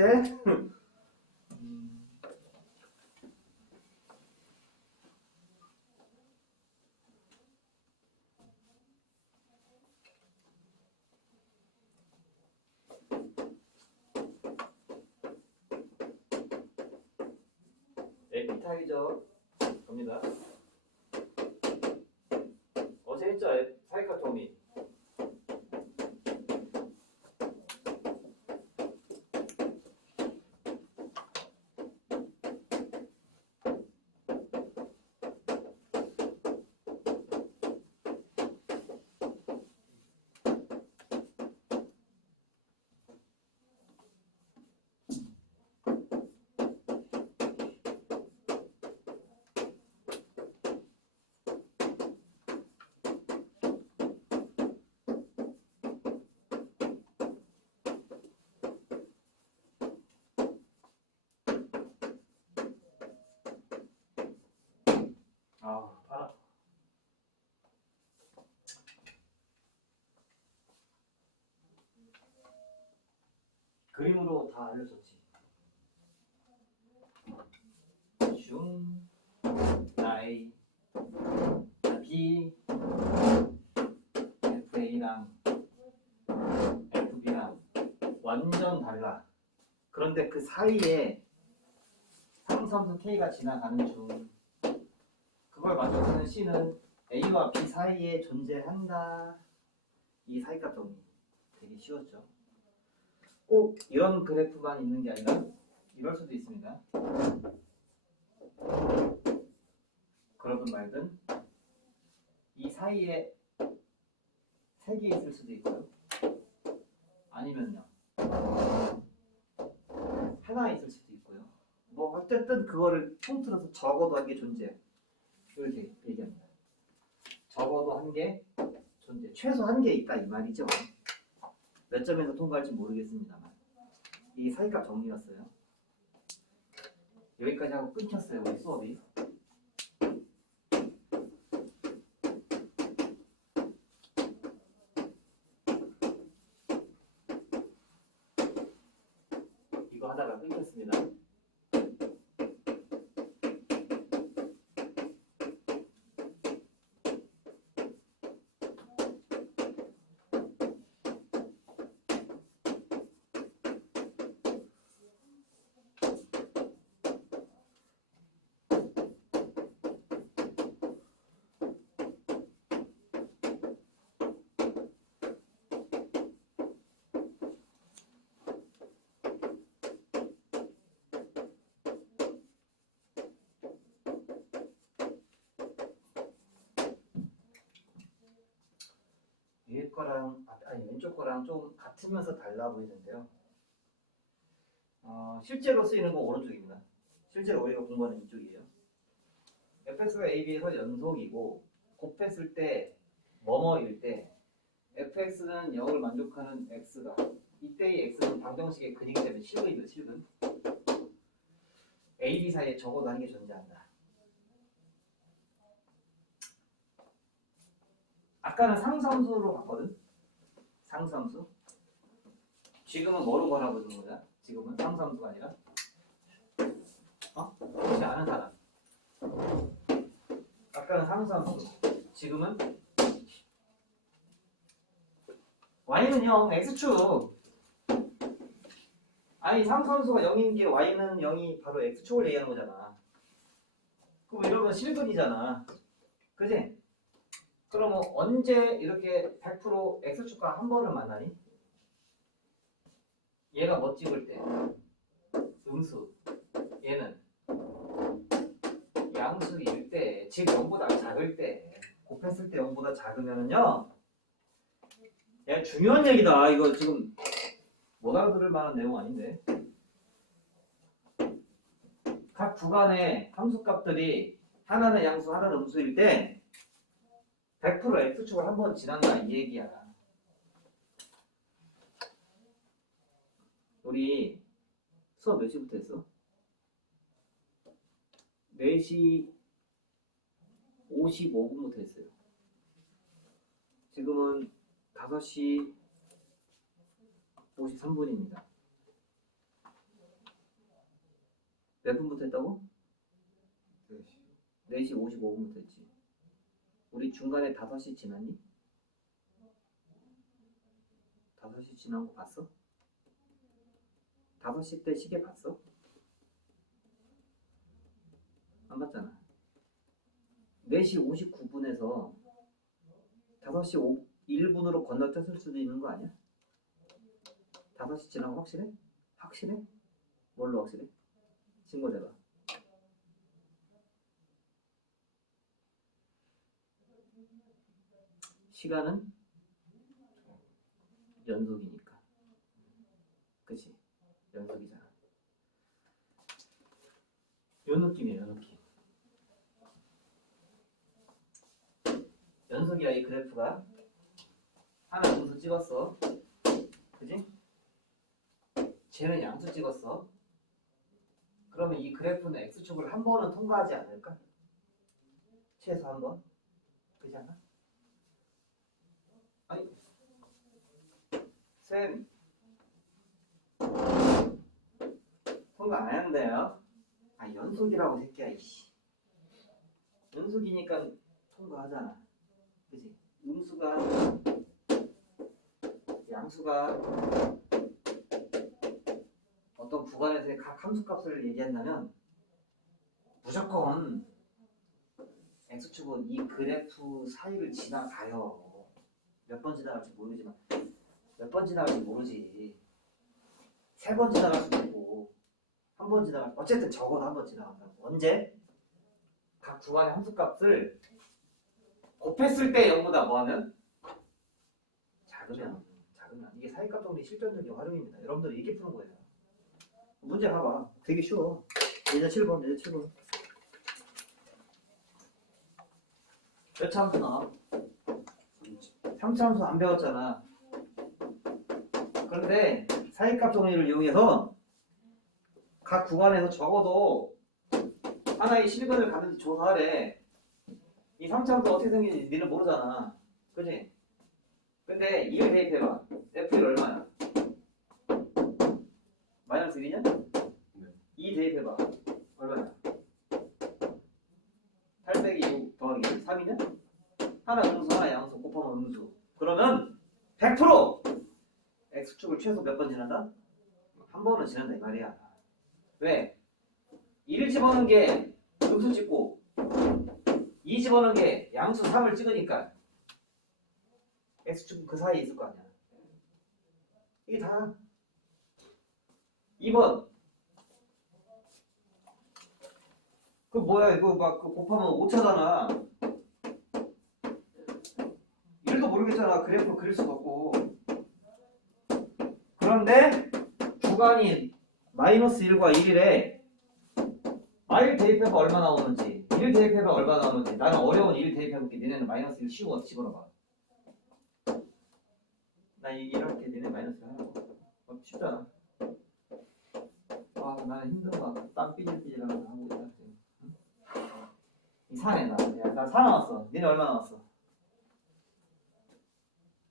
에피타이저 갑니다. 어제 했죠? 사이카 토미. 아, 알아. 그림으로 다 알려줬지. 슝, 나이, B, FA랑 FB랑 완전 달라. 그런데 그 사이에 상수함수 K가 지나가는 중 그걸 만족하는 C는 A와 B 사이에 존재한다. 이 사이값 정리 되게 쉬웠죠. 꼭 이런 그래프만 있는 게 아니라 이럴 수도 있습니다. 그러든 말든 이 사이에 3개 있을 수도 있고요. 아니면요. 하나 있을 수도 있고요. 뭐 어쨌든 그거를 통틀어서 적어도 한 개 존재. 이렇게 얘기합니다. 적어도 한 개 존재. 최소 한 개 있다 이 말이죠. 몇 점에서 통과할지 모르겠습니다만. 이게 사이값 정리였어요. 여기까지 하고 끊겼어요. 우리 수업이. 이거 하다가 끊겼습니다. 위에 거랑 아니 왼쪽 거랑 좀 같으면서 달라 보이는데요. 실제로 쓰이는 건 오른쪽입니다. 실제로 우리가 공부하는 이쪽이에요. fx가 ab에서 연속이고 곱했을 때 뭐뭐일 때 fx는 0을 만족하는 x가 이때의 x는 방정식의 근이기 때문에 실근이죠. 실근. a, b 사이에 적어도 하는 게 존재한다. 아까는 상수함수로 봤거든. 상수함수. 지금은 뭐로 바라보는 거냐? 지금은 상수함수가 아니라 혹시 아는 사람? 아까는 상수함수. 지금은 y는 0, x축. 아니 상수함수가 0인 게 y는 0이 바로 x축을 얘기하는 거잖아. 그럼 이러면 실근이잖아. 그지? 그러면 언제 이렇게 100% x축과 한 번을 만나니? 얘가 뭐 찍을 때? 음수. 얘는 양수일 때, 즉 0보다 작을 때. 곱했을 때 0보다 작으면은요. 야, 중요한 얘기다. 이거 지금 못 알아들을 만한 내용 아닌데. 각 구간의 함수값들이 하나는 양수, 하나는 음수일 때 100% x축을 한 번 지난다 이 얘기야. 우리 수업 몇 시부터 했어? 4시 55분부터 했어요. 지금은 5시 53분입니다. 몇 분부터 했다고? 4시 55분부터 했지. 우리 중간에 5시 지났니? 5시 지난 거 봤어? 5시 때 시계 봤어? 안 봤잖아. 4시 59분에서 5시 1분으로 건너뛰었을 수도 있는 거 아니야? 5시 지난 거 확실해? 확실해? 뭘로 확실해? 신고 대봐. 시간은 연속이니까. 그치? 연속이잖아. 요 느낌이에요, 요 느낌. 연속이야, 이 그래프가. 하나 음수 찍었어. 그지? 쟤는 양수 찍었어. 그러면 이 그래프는 x축을 한 번은 통과하지 않을까? 최소 한 번? 그지 않아? 아니, 쌤 통과 안 했는데요? 아, 연속이라고 새끼야, 이씨. 연속이니까 통과하잖아. 그지? 음수가 양수가 어떤 구간에서의 각 함수값을 얘기한다면 무조건 x축은 이 그래프 사이를 지나가요. 몇 번 지나갈지 모르지만 몇 번 지나갈지 모르지. 3번 지나갈 수도 있고 한 번 지나갈 어쨌든 적어도 한 번 지나간다고. 언제? 각 구간의 함수값을 곱했을 때 0보다 뭐하면? 작으면 이게 사이값 정리 실전적인 활용입니다. 여러분들 이렇게 푸는 거예요. 문제 봐봐. 되게 쉬워. 예제 7번, 예제 7번. 몇 차 함수 나와? 3차 함수 안 배웠잖아. 그런데 사이값 정리를 이용해서 각 구간에서 적어도 하나의 실근을 가는지 조사하래. 이 3차 함수 어떻게 생긴지 니는 모르잖아. 그지? 근데 2를 대입해봐. F1 얼마야? 마이너스 1이냐? 네. 2 대입해봐. 얼마야? 8 빼기 6 더하기 3이냐? 하나 음수 하나 양수 곱하면 음수. 그러면 100% x축을 최소 몇 번 지난다? 한 번은 지난다 이 말이야. 왜? 1을 집어넣은 게 음수 찍고 2 집어넣은 게 양수 3을 찍으니까 x축은 그 사이에 있을 거 아니야. 이게 다 2번. 그 뭐야 이거 막 곱하면 5차잖아. 1 1도 모르겠잖아. 그래프 그릴 수가 없고. 그런데 주간이 마이너스 1과 1이래. 1 대입해봐 얼마 나오는지, 1 대입해봐 얼마 나오는지. 나는 어려운 1 대입해볼게. 니네는 마이너스 1 쉬워. 집어넣어봐. 나 이렇게 니네 마이너스 1 하라고. 쉽잖아. 아, 나는 힘든 거야. 땀 삐질삐질하고 하고 있다. 지금. 응? 이상해, 나. 야, 나 4 나왔어. 니네 얼마 나왔어?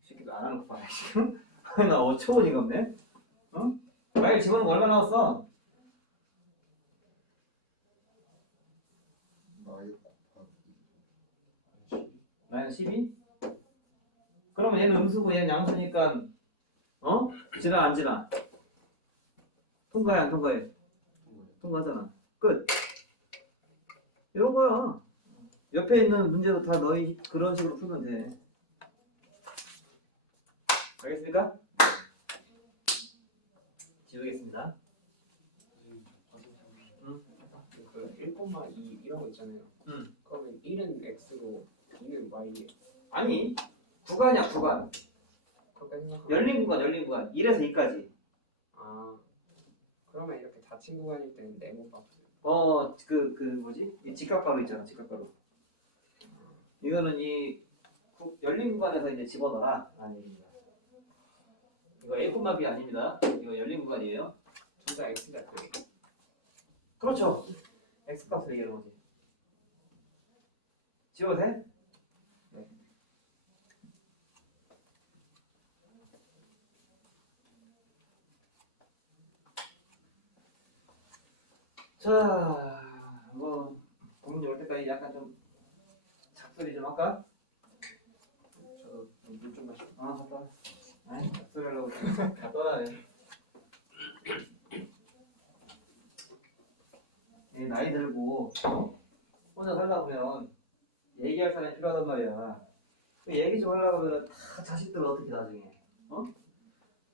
새끼도 안 하는 거 봐라, 지금. 나 초보지가 없네. 응? 마일 집어넣은 거 얼마 나왔어? 마이너스 12? 그러면 얘는 음수고 얘는 양수니까 지나 안 지나? 통과해 안 통과해? 통과하잖아. 끝. 이런 거야. 옆에 있는 문제도 다 너희 그런 식으로 풀면 돼. 알겠습니까? 지우겠습니다. 그 1,2 이런 거 있잖아요. 그러면 1은 x고 2는 y예요. 아니 구간이야 구간. 그렇게 생각하면 열린 구간 1에서 2까지. 아 그러면 이렇게 닫힌 구간일 때는 네모가 그 뭐지? 이 직각가로 있잖아 직각가로. 이거는 이 열린 구간에서 이제 집어넣어라 라는 얘기입니다. 이거 A, B 아닙니다. 이거 열린 구간이에요. 둘 다 x 같아요. 그렇죠. X값을 얘기하는 거지. 지워도 돼? 네. 자, 뭐 공문이 올 때까지 약간 좀 작소리 좀 할까? 저도 물 좀 마시고. 아, 갔다 와. 아이, 작소리 하려고 다 떠나네. 나이 들고 혼자 살다 보면 얘기할 사람이 필요하단 말이야. 그 얘기 좀 하려고 하면 다 자식들 어떻게 나중에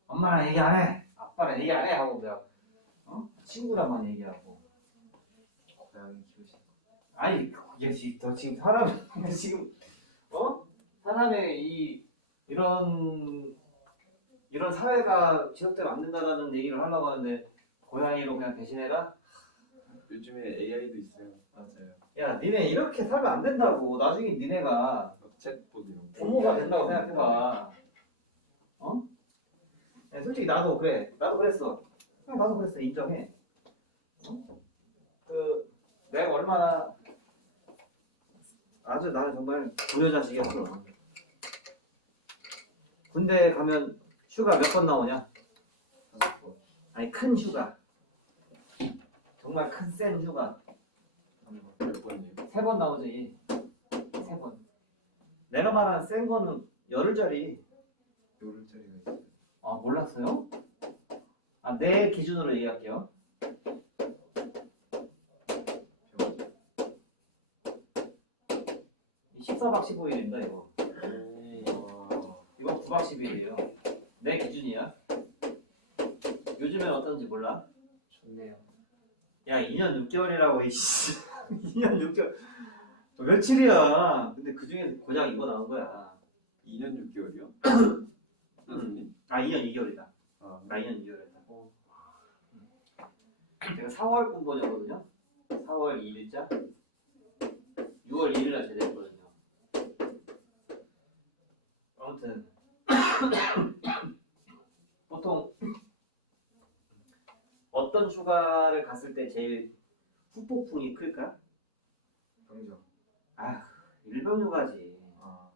엄마랑 얘기 안 해, 아빠랑 얘기 안 해 하고 그냥 친구랑만 얘기하고. 고양이 키우시는 아니 이게 너 지금 사람 지금 사람의 이런 사회가 지속되면 안 된다라는 얘기를 하려고 하는데 고양이로 그냥 대신해라? 요즘에 AI도 있어요. 맞아요. 야, 니네 이렇게 살면 안 된다고. 나중에 니네가 챗봇 이런 거. 부모가 된다고 생각해봐. 야, 솔직히 나도 그래. 나도 그랬어. 그냥 나도 그랬어. 인정해. 내가 얼마나 아주 나는 정말 부여자식이었어. 군대 가면 휴가 몇 번 나오냐? 5번. 아니 큰 휴가. 정말 큰 센 휴가. 몇 번이에요? 3번 나오지. 3번. 내가 말하는 센 거는 열흘짜리. 요를짜리가 있어요. 아, 몰랐어요? 아, 내 기준으로 얘기할게요. 14박 15일입니다, 이거. 이거 9박 10일이에요. 내 기준이야. 요즘엔 어떤지 몰라? 좋네요. 야, 2년 6개월이라고, 이씨. 2년 6개월. 며칠이야. 근데 그 중에서 고작 이거 나온 거야. 2년 6개월이요? 선생님? 아, 2년 2개월이다. 나 2년 2개월이다. 제가 4월 군번이었거든요. 4월 2일자. 6월 1일날 제대했거든요. 아무튼 보통 어떤 휴가를 갔을 때 제일 후폭풍이 클까? 병정. 아, 일본 휴가지. 아,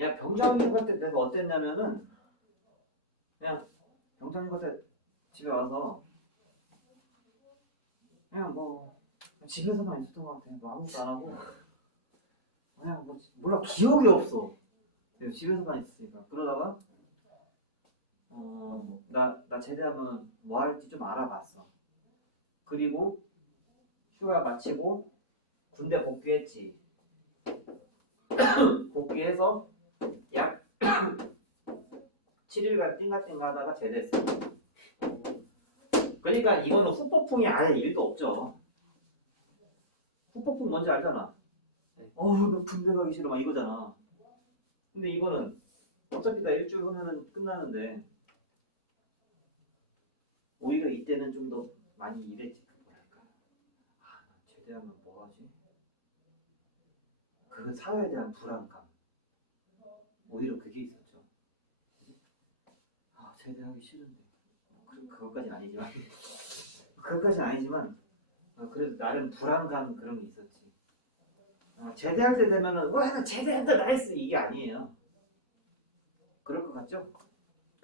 야, 병장 휴가 때 내가 어땠냐면은 그냥 병장 휴가 때 집에 와서 그냥 뭐 집에서만 있었던 것 같아. 뭐 아무것도 안 하고 그냥 뭐 몰라 기억이 없어. 내가 집에서만 있으니까. 그러다가 나 제대하면 뭐 할지 좀 알아봤어. 그리고 휴가 마치고 군대 복귀했지. 복귀해서 약 7일간 띵가띵가 하다가 제대했어. 그러니까 이거는 후폭풍이 아예 1도 없죠. 후폭풍 뭔지 알잖아. 나 군대 가기 싫어 막 이거잖아. 근데 이거는 어차피 다 일주일 후면은 끝나는데 오히려 이때는 좀 더 많이 일했지. 뭐랄까. 아, 난 제대하면 뭐 하지? 그 사회에 대한 불안감. 오히려 그게 있었죠. 아, 제대하기 싫은데. 그것까지는 아니지만. 그것까지는 아니지만 그래도 나름 불안감 그런 게 있었지. 제대할 때 되면은 와, 나 제대한다, 나이스, 이게 아니에요. 그럴 것 같죠?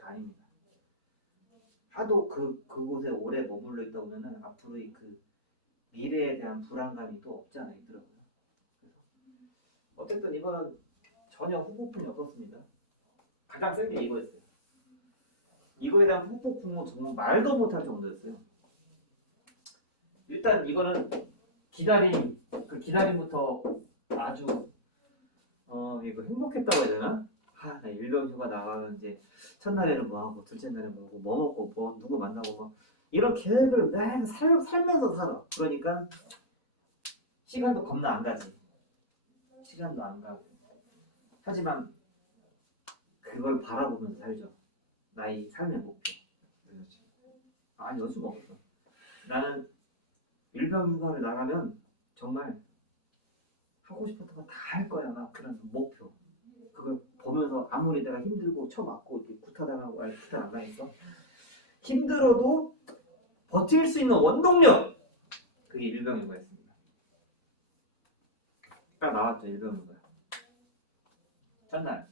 아닙니다. 하도 그곳에 오래 머물러 있다 보면은 앞으로의 그 미래에 대한 불안감이 또 없지 않아 있더라고요. 그래서 어쨌든 이거는 전혀 후폭풍이 없었습니다. 가장 센 게 이거였어요. 이거에 대한 후폭풍은 정말 말도 못할 정도였어요. 일단 이거는 그 기다림부터 아주 이거 행복했다고 해야 되나? 나 일병휴가 나가면 이제 첫날에는 뭐 하고 둘째 날에는 뭐 먹고 뭐 누구 만나고 뭐 이런 계획을 매일 살면서 살아. 그러니까 시간도 겁나 안 가지. 시간도 안 가고. 하지만 그걸 바라보면서 살죠. 나의 삶의 목표. 여지가 없어. 나는 일병휴가를 나가면 정말 하고 싶었던 거 다 할 거야. 막 그런 목표. 그걸 보면서 아무리 내가 힘들고 쳐맞고 이렇게 구타당하고 구타 안 당했어. 힘들어도 버틸 수 있는 원동력. 그게 일병휴가였습니다. 딱 나왔죠, 일병휴가. 첫날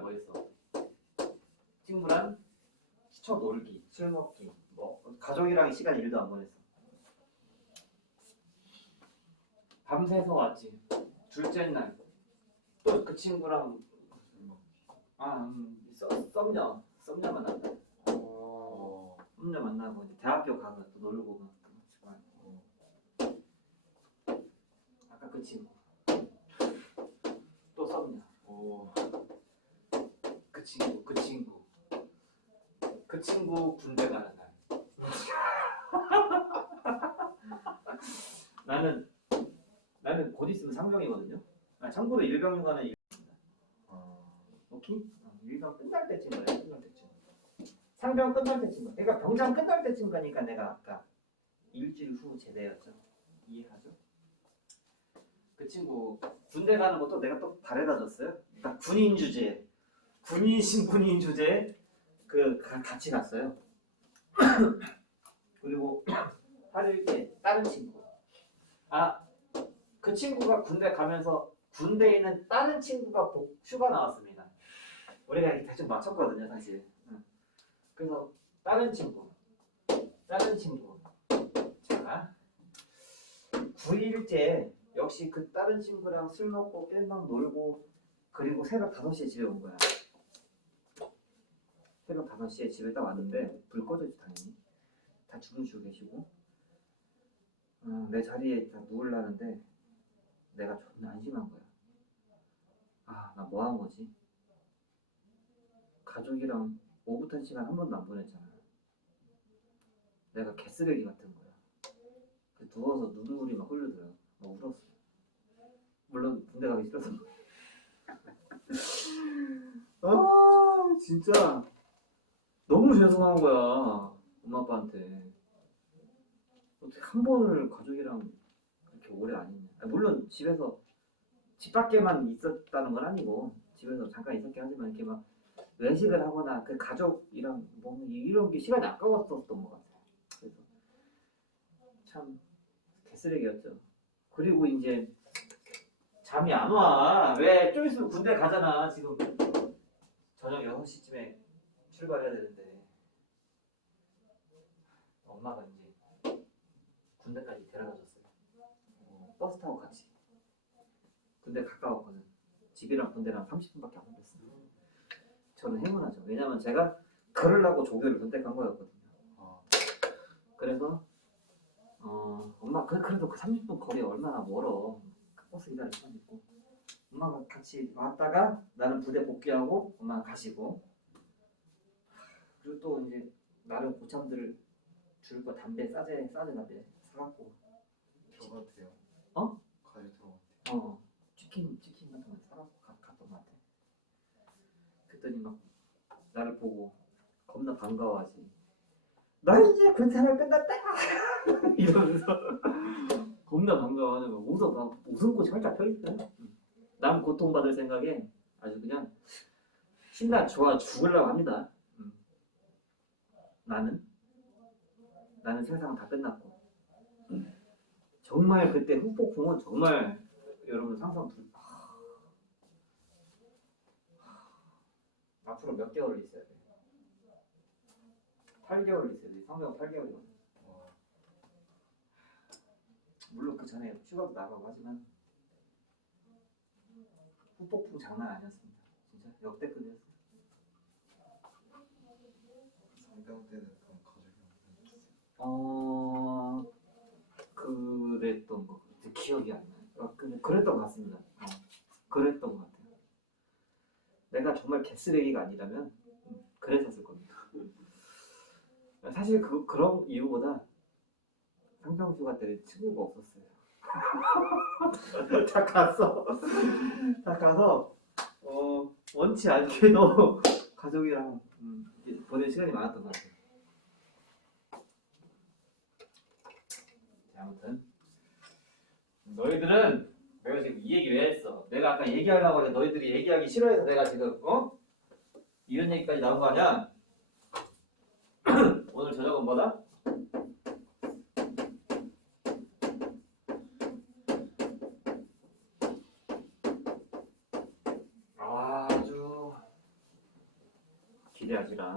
뭐 했어? 친구랑 스쳐 놀기, 술 먹기, 뭐 가족이랑 시간 1도 안 보냈어. 밤새서 왔지. 둘째 날 또 그 친구랑 썸녀 만났다. 썸녀 만나고 이제 대학교 가서 또 놀고 막. 아까 그 친구 또 썸녀. 그 친구 군대 가는 날. 나는 곧 있으면 상병이거든요. 참고로 일병휴가는 오케이? 일병 끝날 때쯤 거야. 끝날 때쯤. 상병 끝날 때쯤 거. 그러니까 병장 끝날 때쯤 가니까 내가 아까 일주일 후 제대였죠. 이해하죠? 그 친구 군대 가는 것도 내가 또 바래다 줬어요. 그러니까 군인 주제, 신군인 주제 같이 갔어요. 그리고 8일째 다른 친구. 그 친구가 군대 가면서 군대에 있는 다른 친구가 휴가 나왔습니다. 우리가 이렇게 대충 맞췄거든요, 사실. 그래서 다른 친구. 자, 9일째 역시 그 다른 친구랑 술 먹고 깻방 놀고 그리고 새벽 5시에 집에 온 거야. 새벽 5시에 집에 딱 왔는데 불 꺼졌지 당연히. 다 주무시고 계시고 내 자리에 딱 누우려는데 내가 존나 안심한 거야. 나 뭐 한 거지? 가족이랑 오붓한 시간 한 번도 안 보냈잖아. 내가 개쓰레기 같은 거야. 누워서 눈물이 막 흘러들어요. 막 울었어. 물론 군대 가기 싫어서. 진짜 너무 죄송한 거야. 엄마 아빠한테. 어떻게 한 번을 가족이랑 그렇게 오래 안 있냐. 물론 집에서 집 밖에만 있었다는 건 아니고 집에서 잠깐 있었긴 하지만 이렇게 막 외식을 하거나 그 가족이랑 뭐 이런 게 시간이 아까웠었던 것 같아요. 그래서 참 개쓰레기였죠. 그리고 이제 잠이 안 와. 왜? 좀 있으면 군대 가잖아. 지금 저녁 6시쯤에 출발해야 되는데 엄마가 이제 군대까지 데려다 줬어요. 버스 타고 같이. 군대 가까웠거든. 집이랑 군대랑 30분밖에 안 걸렸어요. 저는 행운하죠. 왜냐면 제가 그러려고 조교를 선택한 거였거든요. 그래서 엄마 그래도 그 30분 거리 얼마나 멀어. 버스 기다릴 시간 있고. 엄마가 같이 왔다가 나는 부대 복귀하고 엄마가 가시고. 그리고 또 이제 나름 고참들을 줄 거 담배 싸제 담배 사갖고. 들어가도 돼요? 어? 가게 들어가도 돼요? 치킨 같은 거 사갖고 갔던 거 그랬더니 막 나를 보고 겁나 반가워하지. 나 이제 그 생활 끝났다 이러면서 겁나 반가워하는 거. 웃음꽃이 활짝 펴있어요. 남 고통받을 생각에 아주 그냥 신나 좋아 죽으려고 합니다. 나는 세상 다 끝났고 정말 그때 후폭풍은 정말 여러분 상상 앞으로 몇 개월 있어야 돼? 8개월 있어야 돼. 상병 8개월이거든. 물론 그 전에 휴가도 나가고 하지만 후폭풍 장난 아니었습니다. 진짜 역대급이었어. 상병 때는 그럼 가족이 그랬던 거 기억이 안 나요. 그랬던 것 같습니다. 그랬던 것 같아요. 내가 정말 개쓰레기가 아니라면 그랬었을 겁니다. 사실 그런 이유보다 상병휴가 때 친구가 없었어요. 다 가서 원치 않게도 가족이랑 보낼 시간이 많았던 것 같아요. 아무튼 너희들은 내가 지금 이 얘기 왜 했어? 내가 아까 얘기하려고 하는데 너희들이 얘기하기 싫어해서 내가 지금 이런 얘기까지 나온 거 아니야? 오늘 저녁은 뭐다? 아주 기대하시라.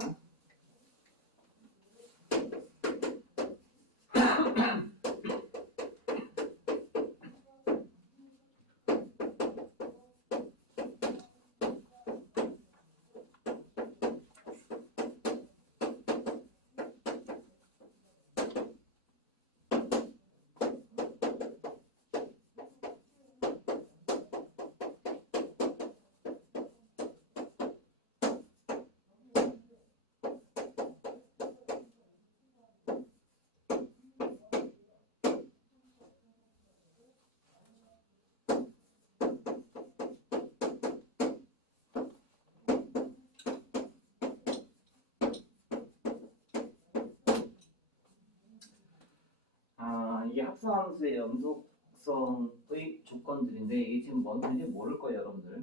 이게 합성함수의 연속성의 조건들인데 이게 지금 뭔지 모를 거예요, 여러분들.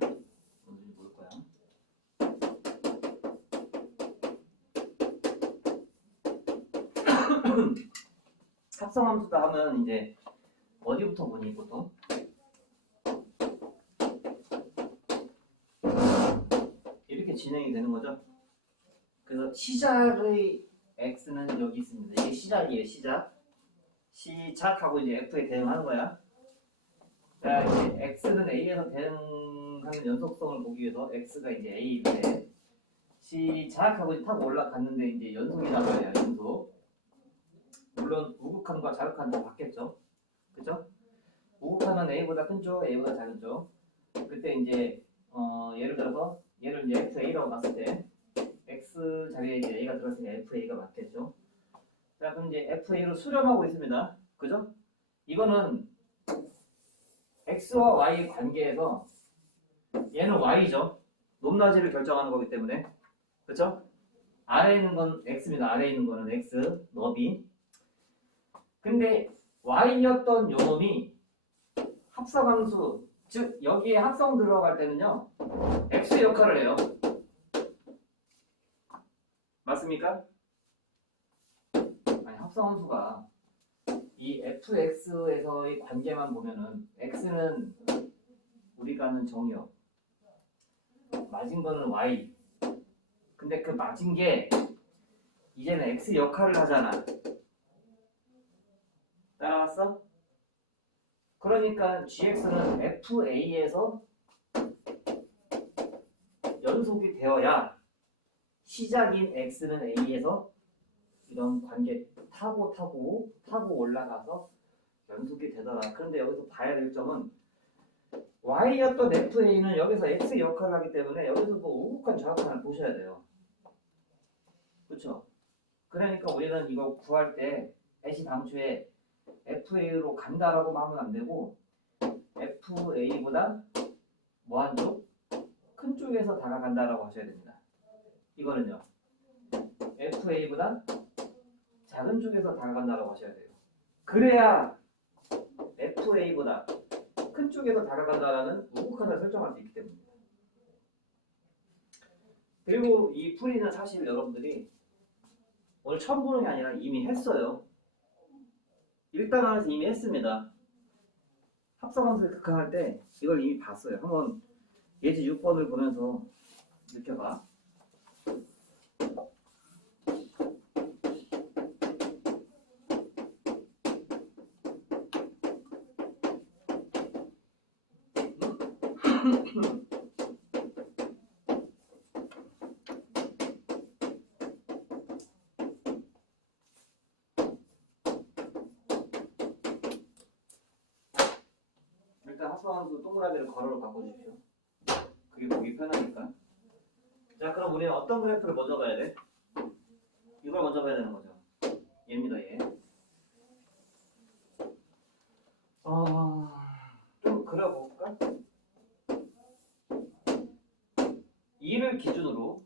뭔지 모를 거야. 합성함수다 하면 이제 어디부터 보니 보통? 이렇게 진행이 되는 거죠. 그래서 시작의 x는 여기 있습니다. 이게 시작이에요, 시작. 시작하고 이제 f에 대응하는 거야. 자, 이제 x는 a에서 대응하는 연속성을 보기 위해서 x가 이제 a인데 시작하고 이제 타고 올라갔는데 이제 연속이 나와요, 연속. 물론 우극한과 자극한 다 바뀌었죠. 그죠? 우극한은 a보다 큰 쪽, a보다 작은 쪽. 그때 이제 예를 들어서 얘를 이제 fa라고 봤을 때 x 자리에 이제 a가 들어갔으니까 fa가 맞겠죠. 자, 그럼 이제 fa로 수렴하고 있습니다. 그죠? 이거는 x와 y 관계에서 얘는 y죠. 높낮이를 결정하는 거기 때문에. 그죠? 아래에 있는 건 x입니다. 아래에 있는 거는 x, 너비. 근데 y였던 요놈이 합성함수, 즉 여기에 합성 들어갈 때는요. x의 역할을 해요. 맞습니까? 아니, 합성함수가 이 fx에서의 관계만 보면은 x는 우리가 아는 정의역, 맞은 거는 y. 근데 그 맞은 게 이제는 x 역할을 하잖아. 따라왔어? 그러니까 gx는 fa에서 연속이 되어야 시작인 x는 a에서 이런 관계 타고 올라가서 연속이 되더라. 그런데 여기서 봐야 될 점은 y였던 fa는 여기서 x 역할을 하기 때문에 여기서도 우극한 좌극한을 보셔야 돼요. 그렇죠? 그러니까 우리는 이거 구할 때 애시당초에 fa로 간다라고 하면 안 되고 fa보다 뭐한 쪽? 큰 쪽에서 다가간다라고 하셔야 됩니다. 이거는요. FA보다 작은 쪽에서 다가간다라고 하셔야 돼요. 그래야 FA보다 큰 쪽에서 다가간다라는 우극한을 설정할 수 있기 때문입니다. 그리고 이 풀이는 사실 여러분들이 오늘 처음 보는 게 아니라 이미 했어요. 1단원에서 이미 했습니다. 합성함수를 극한할 때 이걸 이미 봤어요. 한번 예제 6번을 보면서 느껴봐. 일단 합성함수 동그라미를 괄호로 바꿔주십시오. 그게 보기 편하니까. 자, 그럼 우리는 어떤 그래프를 먼저 봐야 돼? 이걸 먼저 봐야 되는 거죠. 얘입니다, 얘. 좀 그려볼까? 2를 기준으로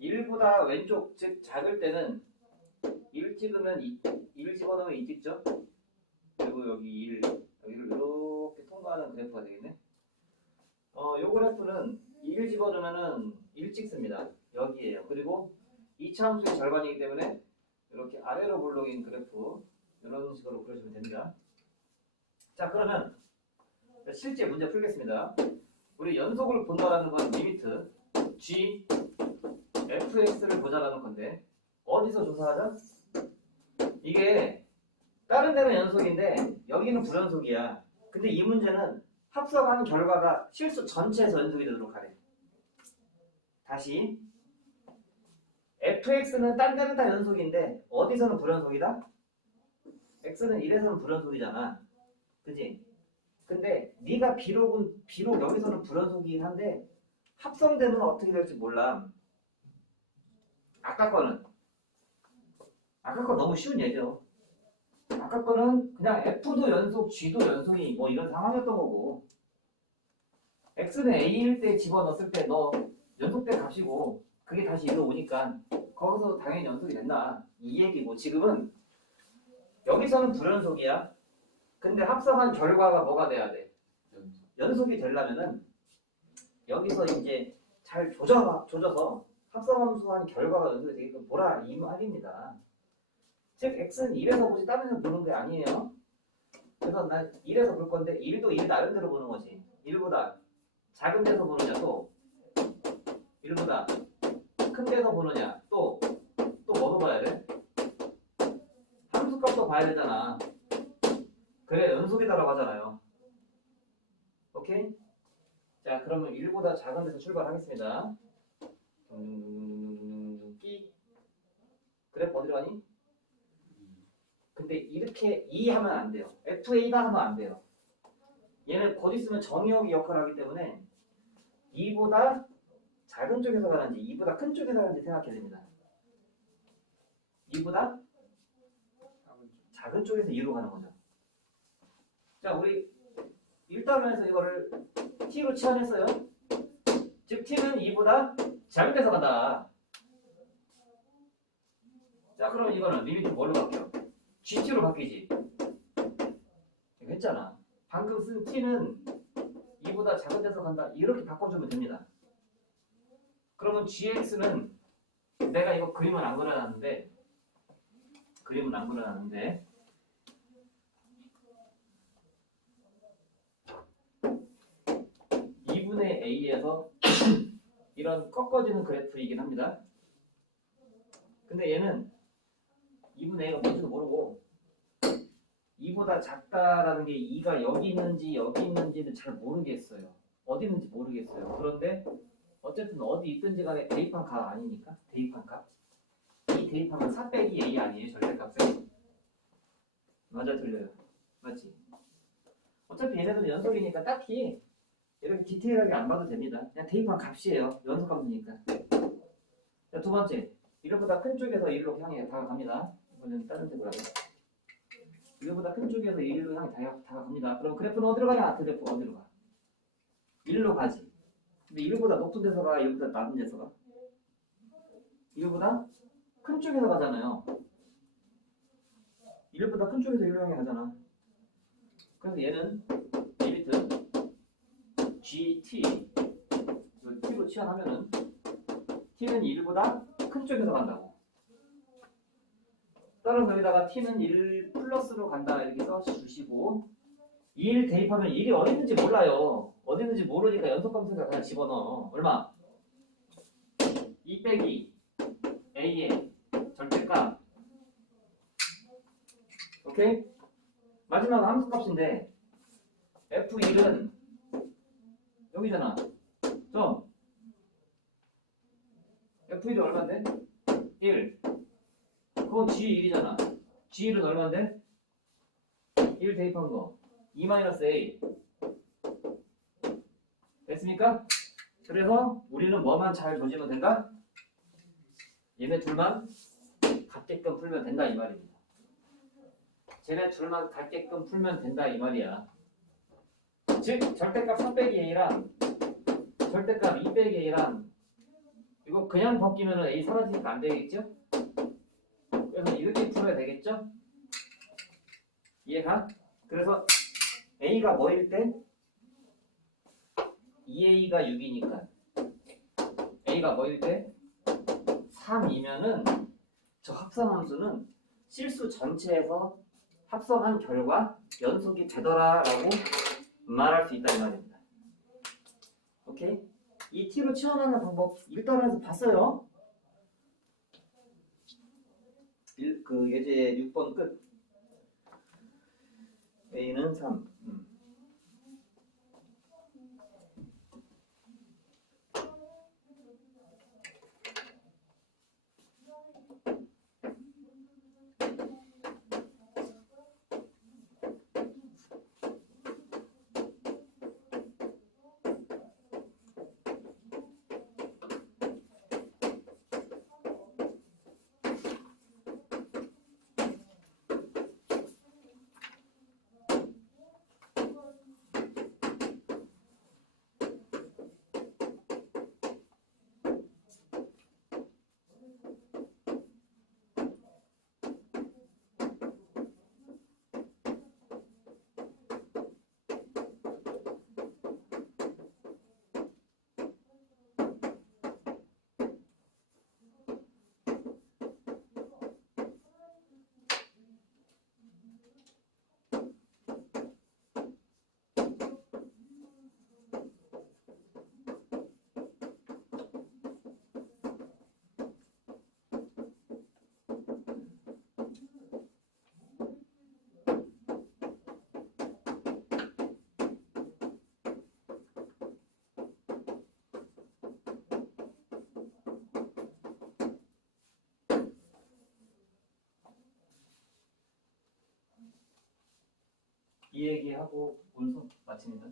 1보다 왼쪽, 즉 작을 때는 1 찍으면 1 집어넣으면 2 찍죠? 그리고 여기 1, 여기를 이렇게 통과하는 그래프가 되겠네. 요 그래프는 1 집어넣으면은 1 찍습니다. 여기에요. 그리고 2차 함수의 절반이기 때문에 이렇게 아래로 볼록인 그래프 이런 식으로 그려주면 됩니다. 자, 그러면 실제 문제 풀겠습니다. 우리 연속을 본다라는 건 리미트 g fx를 보자라는 건데 어디서 조사하자? 이게 다른 데는 연속인데 여기는 불연속이야. 근데 이 문제는 합성한 결과가 실수 전체에서 연속이 되도록 하래. 다시 fx는 딴 데는 다 연속인데 어디서는 불연속이다? x는 1에서는 불연속이잖아. 그지? 근데 네가 비록 여기서는 불연속이긴 한데 합성되면 어떻게 될지 몰라. 아까 거 너무 쉬운 예죠. 아까 거는 그냥 F도 연속, G도 연속이 뭐 이런 상황이었던 거고 X는 A일 때 집어넣었을 때 너 연속된 값이고 그게 다시 이리로 오니까 거기서 당연히 연속이 된다. 이 얘기고 지금은 여기서는 불연속이야. 근데 합성한 결과가 뭐가 돼야 돼? 연속이 되려면은 여기서 이제 잘 조져서 합성함수한 결과가 연속이 되게끔 보라 이 말입니다. 즉 x는 1에서 보지 다른 데서 보는 게 아니에요. 그래서 난 1에서 볼 건데 1도 1 나름대로 보는 거지. 1보다 작은 데서 보느냐 또 1보다 큰 데서 보느냐 또 뭐도 봐야 돼? 함수값도 봐야 되잖아. 그래 연속이다라고 하잖아요. 오케이? 자, 그러면 1보다 작은 데서 출발하겠습니다. 끼. 그래프 어디로 가니? 근데 이렇게 2 하면 안 돼요. FA가 하면 안 돼요. 얘는 곧 있으면 정의역이 역할을 하기 때문에 2보다 작은 쪽에서 가는지 2보다 큰 쪽에서 가는지 생각해야 됩니다. 2보다 작은 쪽에서 2로 가는 거죠. 자, 우리 1단원에서 이거를 t로 치환했어요. 즉 t는 2보다 작은 데서 간다. 자, 그러면 이거는 리미트 뭘로 바뀌어? gt로 바뀌지. 했잖아. 방금 쓴 t는 2보다 작은 데서 간다. 이렇게 바꿔주면 됩니다. 그러면 gx는 내가 이거 그림은 안 그려놨는데 2분의 a에서 이런 꺾어지는 그래프이긴 합니다. 근데 얘는 2분의 a가 뭔지도 모르고 2보다 작다라는 게 2가 여기 있는지는 잘 모르겠어요. 어디 있는지 모르겠어요. 그런데 어쨌든 어디 있든지 간에 대입한 값 아니니까 대입한 값. 이 대입하면 4 빼기 a 아니에요? 절대값은? 맞아 틀려요. 맞지? 어차피 얘네들은 연속이니까 딱히 이렇게 디테일하게 안 봐도 됩니다. 그냥 대입한 값이에요. 연속함수니까. 자, 두 번째. 1보다 큰 쪽에서 1로 향해 다가갑니다. 이거는 다른 데 보라고. 1보다 큰 쪽에서 1로 향해 다가갑니다. 그럼 그래프는 어디로 가냐? 그래프 어디로 가? 1로 가지. 근데 1보다 높은 데서 가? 1보다 낮은 데서 가? 1보다 큰 쪽에서 가잖아요. 1보다 큰 쪽에서 1로 향해 가잖아. 그래서 얘는 리미트 GT 이거 T로 치환하면은 T는 1보다 큰 쪽에서 간다고. 따라서 여기다가 T는 1 플러스로 간다 이렇게 써주시고 2를 대입하면 1이 어디 있는지 몰라요. 어디 있는지 모르니까 연속함수에다 그냥 집어넣어. 얼마? 2 빼기 A의 절대값. 오케이? 마지막 함수값인데 F1은 여기잖아. 점. F1이 얼마인데? 1. 그건 G1이잖아. G1은 얼마인데? 1 대입한 거. 2-A. 됐습니까? 그래서 우리는 뭐만 잘 조지면 된다? 얘네 둘만 같게끔 풀면 된다 이 말입니다. 쟤네 둘만 같게끔 풀면 된다 이 말이야. 즉 절대값 3 빼기 A랑 절대값 2 빼기 A랑 이거 그냥 벗기면 A 사라지니까 안 되겠죠? 그래서 이렇게 풀어야 되겠죠? 이해가? 그래서 A가 뭐일 때? 2A가 6이니까 A가 뭐일 때? 3이면은 저 합성함수는 실수 전체에서 합성한 결과 연속이 되더라라고 말할 수 있다 이 말입니다. 오케이? 이 T로 치환하는 방법 1단에서 봤어요. 그 예제 6번 끝. A는 3. 이 얘기하고 오늘 수업 마칩니다.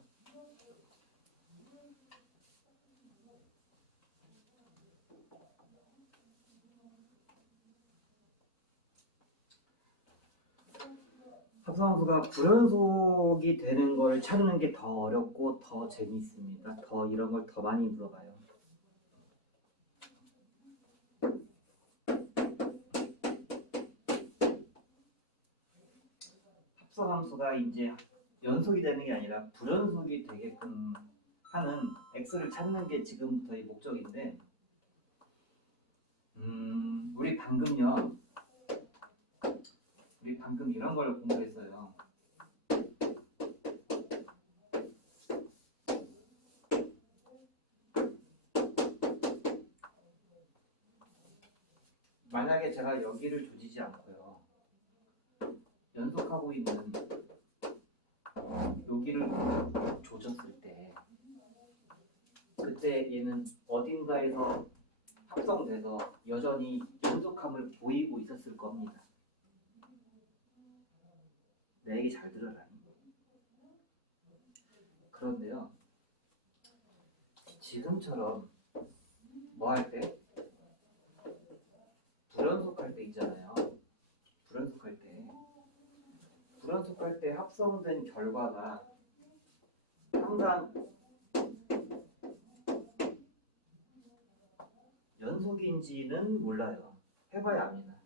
합성함수가 불연속이 되는 걸 찾는 게 더 어렵고 더 재밌습니다. 더 이런 걸 더 많이 물어봐요. 합성함수가 이제 연속이 되는 게 아니라 불연속이 되게끔 하는 x를 찾는 게 지금부터의 목적인데 우리 방금 이런 걸 공부했어요. 만약에 제가 여기를 조지지 않고요. 연속하고 있는 여기를 조졌을 때 그때 얘는 어딘가에서 합성돼서 여전히 연속함을 보이고 있었을 겁니다. 내 얘기 잘 들어라. 그런데요. 지금처럼 뭐 할 때? 불연속할 때 있잖아요. 불연속할 때 합성된 결과가 항상 연속인지는 몰라요. 해봐야 압니다.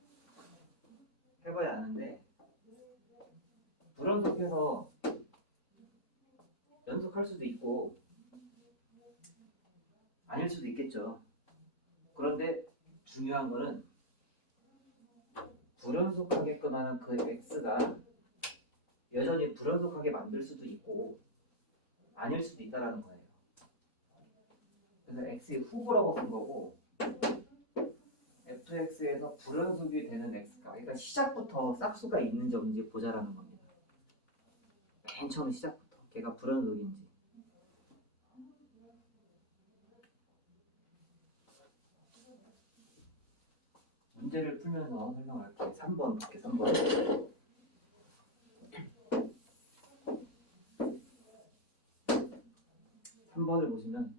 해봐야 아는데 불연속해서 연속할 수도 있고 아닐 수도 있겠죠. 그런데 중요한 거는 불연속하게끔 하는 그 x가 여전히 불연속하게 만들 수도 있고 아닐 수도 있다라는 거예요. 그래서 x의 후보라고 쓴 거고 fx에서 불연속이 되는 x가 그러니까 시작부터 싹수가 있는 점인지 보자라는 겁니다. 맨 처음 시작부터 걔가 불연속인지. 문제를 풀면서 설명할게요. 3번 볼게요. 3번. 3번을 보시면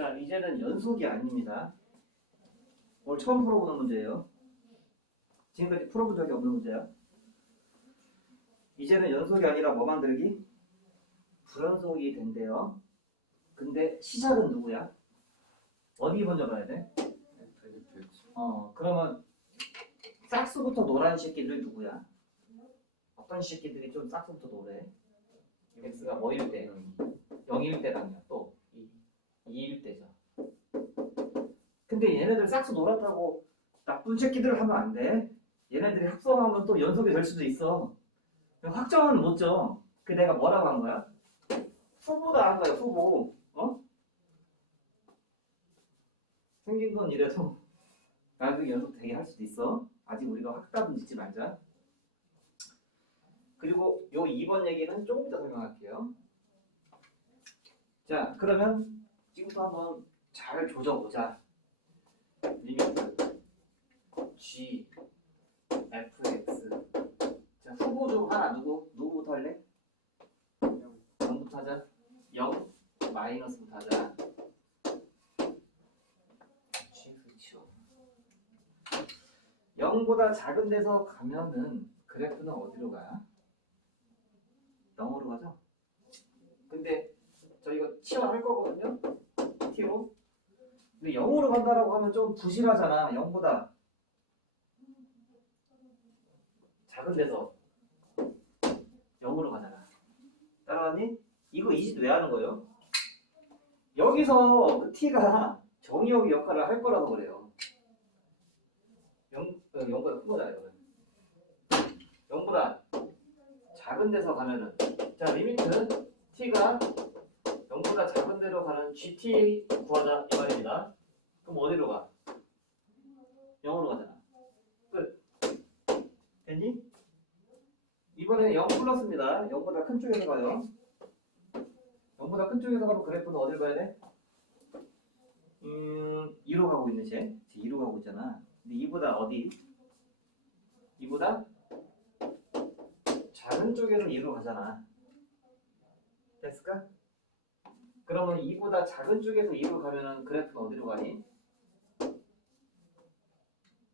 자, 이제는 연속이 아닙니다. 오늘 처음 풀어보는 문제예요. 지금까지 풀어본 적이 없는 문제야. 이제는 연속이 아니라 뭐 만들기? 불연속이 된대요. 근데 시작은 누구야? 어디 먼저 가야 돼? 그러면 싹수부터 노란 새끼들 누구야? 어떤 새끼들이 좀 싹수부터 노래? x가 뭐일 때? 0일 때랑요. 또 2일 때죠. 근데 얘네들 싹수 노랗다고 나쁜 새끼들을 하면 안 돼. 얘네들이 합성하면 또 연속이 될 수도 있어. 확정은 못 줘. 그 내가 뭐라고 한 거야? 후보다 한 거야. 후보. 생긴 건 이래서 나중에 연속 되게 할 수도 있어. 아직 우리가 확답은 짓지 말자. 그리고 요 2번 얘기는 조금 이따 설명할게요. 자, 그러면 지금부터 한번 잘 조져보자. 리미트 g fx. 자, 후보 중 하나 누구부터 할래? 0부터 하자. 0 마이너스부터 하자. 그렇죠. 0보다 작은 데서 가면은 그래프는 어디로 가요? 0으로 가죠? 근데 저 이거 치환할 거거든요? t로. 근데 0으로 간다라고 하면 좀 부실하잖아. 0보다 작은 데서 0으로 가잖아. 따라가니? 이거 이짓 왜 하는 거예요? 여기서 그 t가 정의역의 역할을 할 거라서 그래요. 0보다 큰 거잖아요. 이거는. 0보다 작은 데서 가면은 자 리미트 t가 0보다 작은 데로 가는 gt 구하자 이 말입니다. 그럼 어디로 가? 0으로 가잖아. 끝. 됐니? 이번에 0 플러스입니다. 0보다 큰 쪽에서 가요. 0보다 큰 쪽에서 가면 그래프는 어디로 가야 돼? 2로 가고 있는 쟤 2로 가고 있잖아. 근데 2보다 어디? 2보다 작은 쪽에서 2로 가잖아. 됐을까? 그러면 2보다 작은 쪽에서 2로 가면은 그래프는 어디로 가니?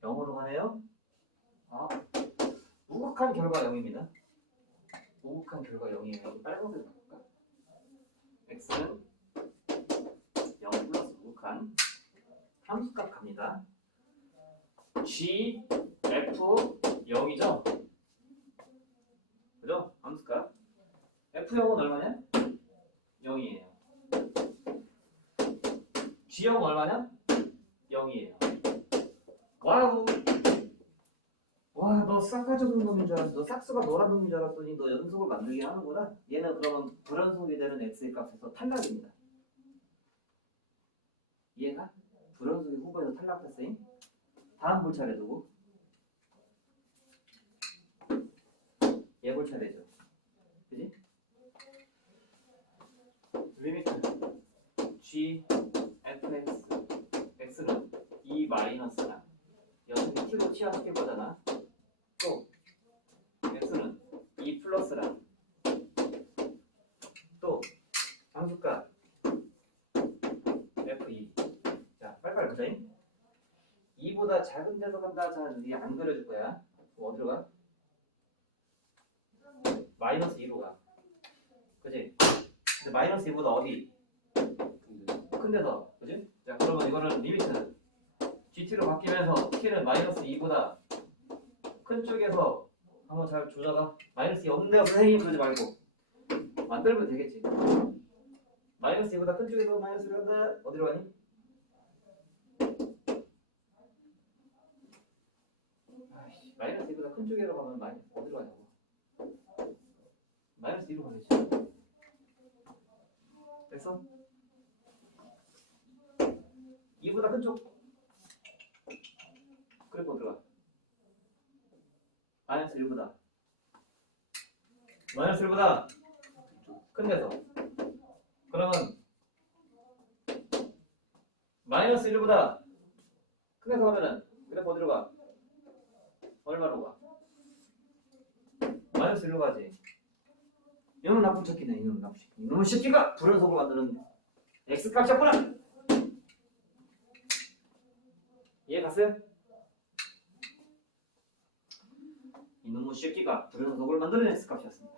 0으로 가네요? 우극한 결과 0입니다. 우극한 결과 0이에요. 빨간색 바꿀까? x는 0 플러스 우극한 함수값 갑니다. g, f 0이죠? 그죠? 함수값 F0은 얼마냐? 0이에요. G0은 얼마냐? 0이에요. 와우. 와, 너 싹가져본 놈인 줄 알았어. 너 싹수가 노란 놈인 줄 알았더니 너 연속을 만들게 하는구나. 얘는 그러면 불연속이 되는 x의 값에서 탈락입니다. 이해가? 불연속이 후보에서 탈락했으니 다음 볼 차례 두고 얘 볼 차례죠. 그지? 리미트 g fx x는 2 마이너스나 여기서 t로 치환시킬 거잖아. 또 x는 2 플러스랑 또 함수값 f2. 자, 빨리빨리 보자. 2보다 작은 데서 간다. 자, 이게 안 그려줄 거야. 어디로 가? 마이너스 2로 가. 그지? 근데 마이너스 2보다 어디? 큰 데서. 그지? 자, 그러면 이거는 리미트 GT로 바뀌면서 T는 마이너스 2보다 큰 쪽에서 한번 잘 조져봐. 마이너스 2 없네요. 선생님 그러지 말고. 만들면 되겠지. 마이너스 2보다 큰 쪽에서 마이너스를 한다. 어디로 가니? 아이씨, 마이너스 2보다 큰 쪽으로 가면 어디로 가냐고. 마이너스 2로 가겠지. 됐어? 2보다 큰 쪽. 그리고 어디로 가? 마이너스 1보다. 마이너스 1보다 큰 데서. 그러면 마이너스 1보다 큰 데서 하면은 그래프 어디로 가? 얼마로 가? 마이너스 1로 가지. 이놈은 나쁜 새끼네. 이놈은 나쁜 새끼. 이놈은 새끼가 불연속으로 만드는 x값이었구나. 이해 갔어요? 이놈의 새끼가 불연속을 만드는 x값이었습니다.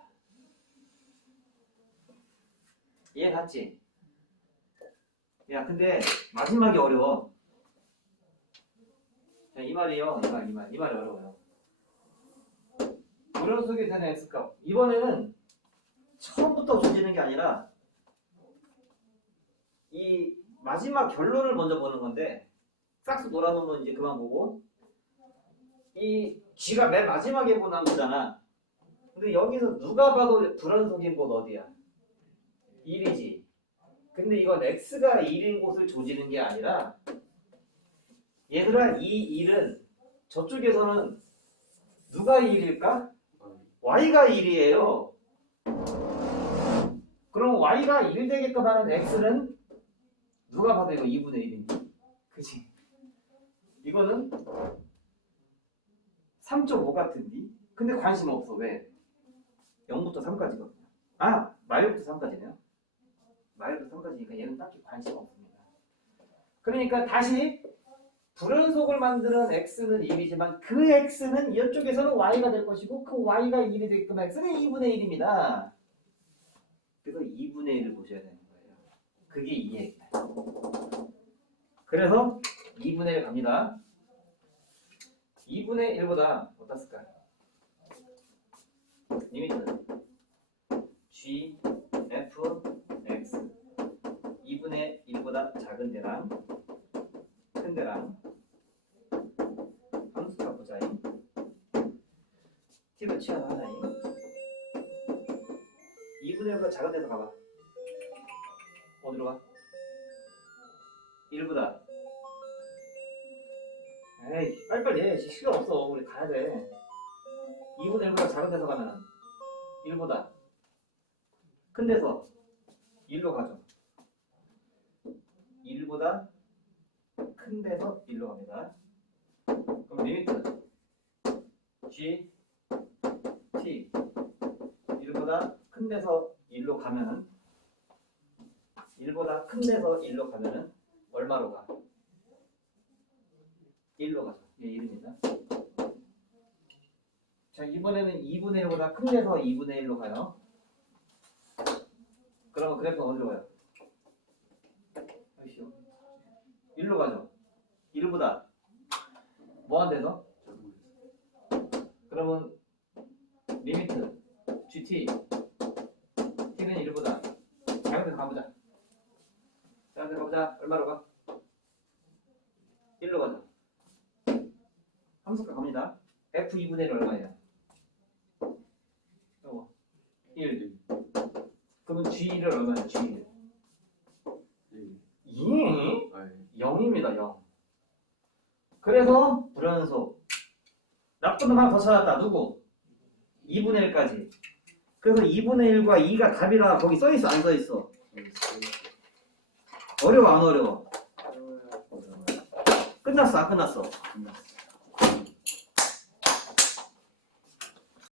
이해 갔지? 야, 근데 마지막이 어려워. 자, 이 말이요. 이 말이 어려워요. 불연속이 되는 x값. 이번에는 처음부터 조지는 게 아니라 이 마지막 결론을 먼저 보는 건데 싹수 놀아놓으면 이제 그만 보고 이 G가 맨 마지막에 보는 거잖아. 근데 여기서 누가 봐도 불연속인 곳 어디야? 1이지. 근데 이건 X가 1인 곳을 조지는 게 아니라 얘들아 이 1은 저쪽에서는 누가 1일까? Y가 1이에요. 그럼 Y가 1 되게끔 하는 X는 누가 봐도 이거 2분의 1입니다. 그치? 이거는 3.5 같은데? 근데 관심 없어. 왜? 0부터 3까지거든요. 아! 마일부터 3까지네요. 마일부터 3까지니까 얘는 딱히 관심 없습니다. 그러니까 다시 불연속을 만드는 x는 1이지만 그 x는 이쪽에서는 y가 될 것이고 그 y가 1이 되게끔 x는 2분의 1입니다. 그래서 2분의 1을 보셔야 되는 거예요. 그게 이해예요. 그래서 2분의 1 갑니다. 2분의 1보다 어떻을까? 리미트 g f x 2분의 1보다 작은 데랑 큰 데랑 함수값 보자잉. t로 치환하나잉. 2분의 1보다 작은 데서 가봐. 어디로 가? 1보다. 에이, 빨리빨리 해. 시간 없어. 우리 가야 돼. 2분의 1보다 작은 데서 가면 1보다 큰 데서 1로 가죠. 1보다 큰 데서 1로 갑니다. 그럼 리미트 g t 1보다 큰 데서 1로 가면은 1보다 큰 데서 1로 가면은 얼마로 가? 1로 가죠. 얘 1입니다. 자, 이번에는 2분의 1보다 큰 데서 2분의 1로 가요. 그러면 그래프 어디로 가요? 1로 가죠. 1보다 뭐한 데서? 그러면 리미트 GT 자, 이제 가보자. 얼마로 가? 1로 가자. 함수가 갑니다. f 2분의 1 얼마예요? 1. 그러면 G를 얼마예요? G를. 2? 0입니다. 0. 그래서 불연속. 나쁜 놈 하나 더 찾았다. 누구? 2분의 1까지. 그래서 2분의 1과 2가 답이라 거기 써있어? 안 써있어? 어려워 안 어려워? 끝났어 안 끝났어?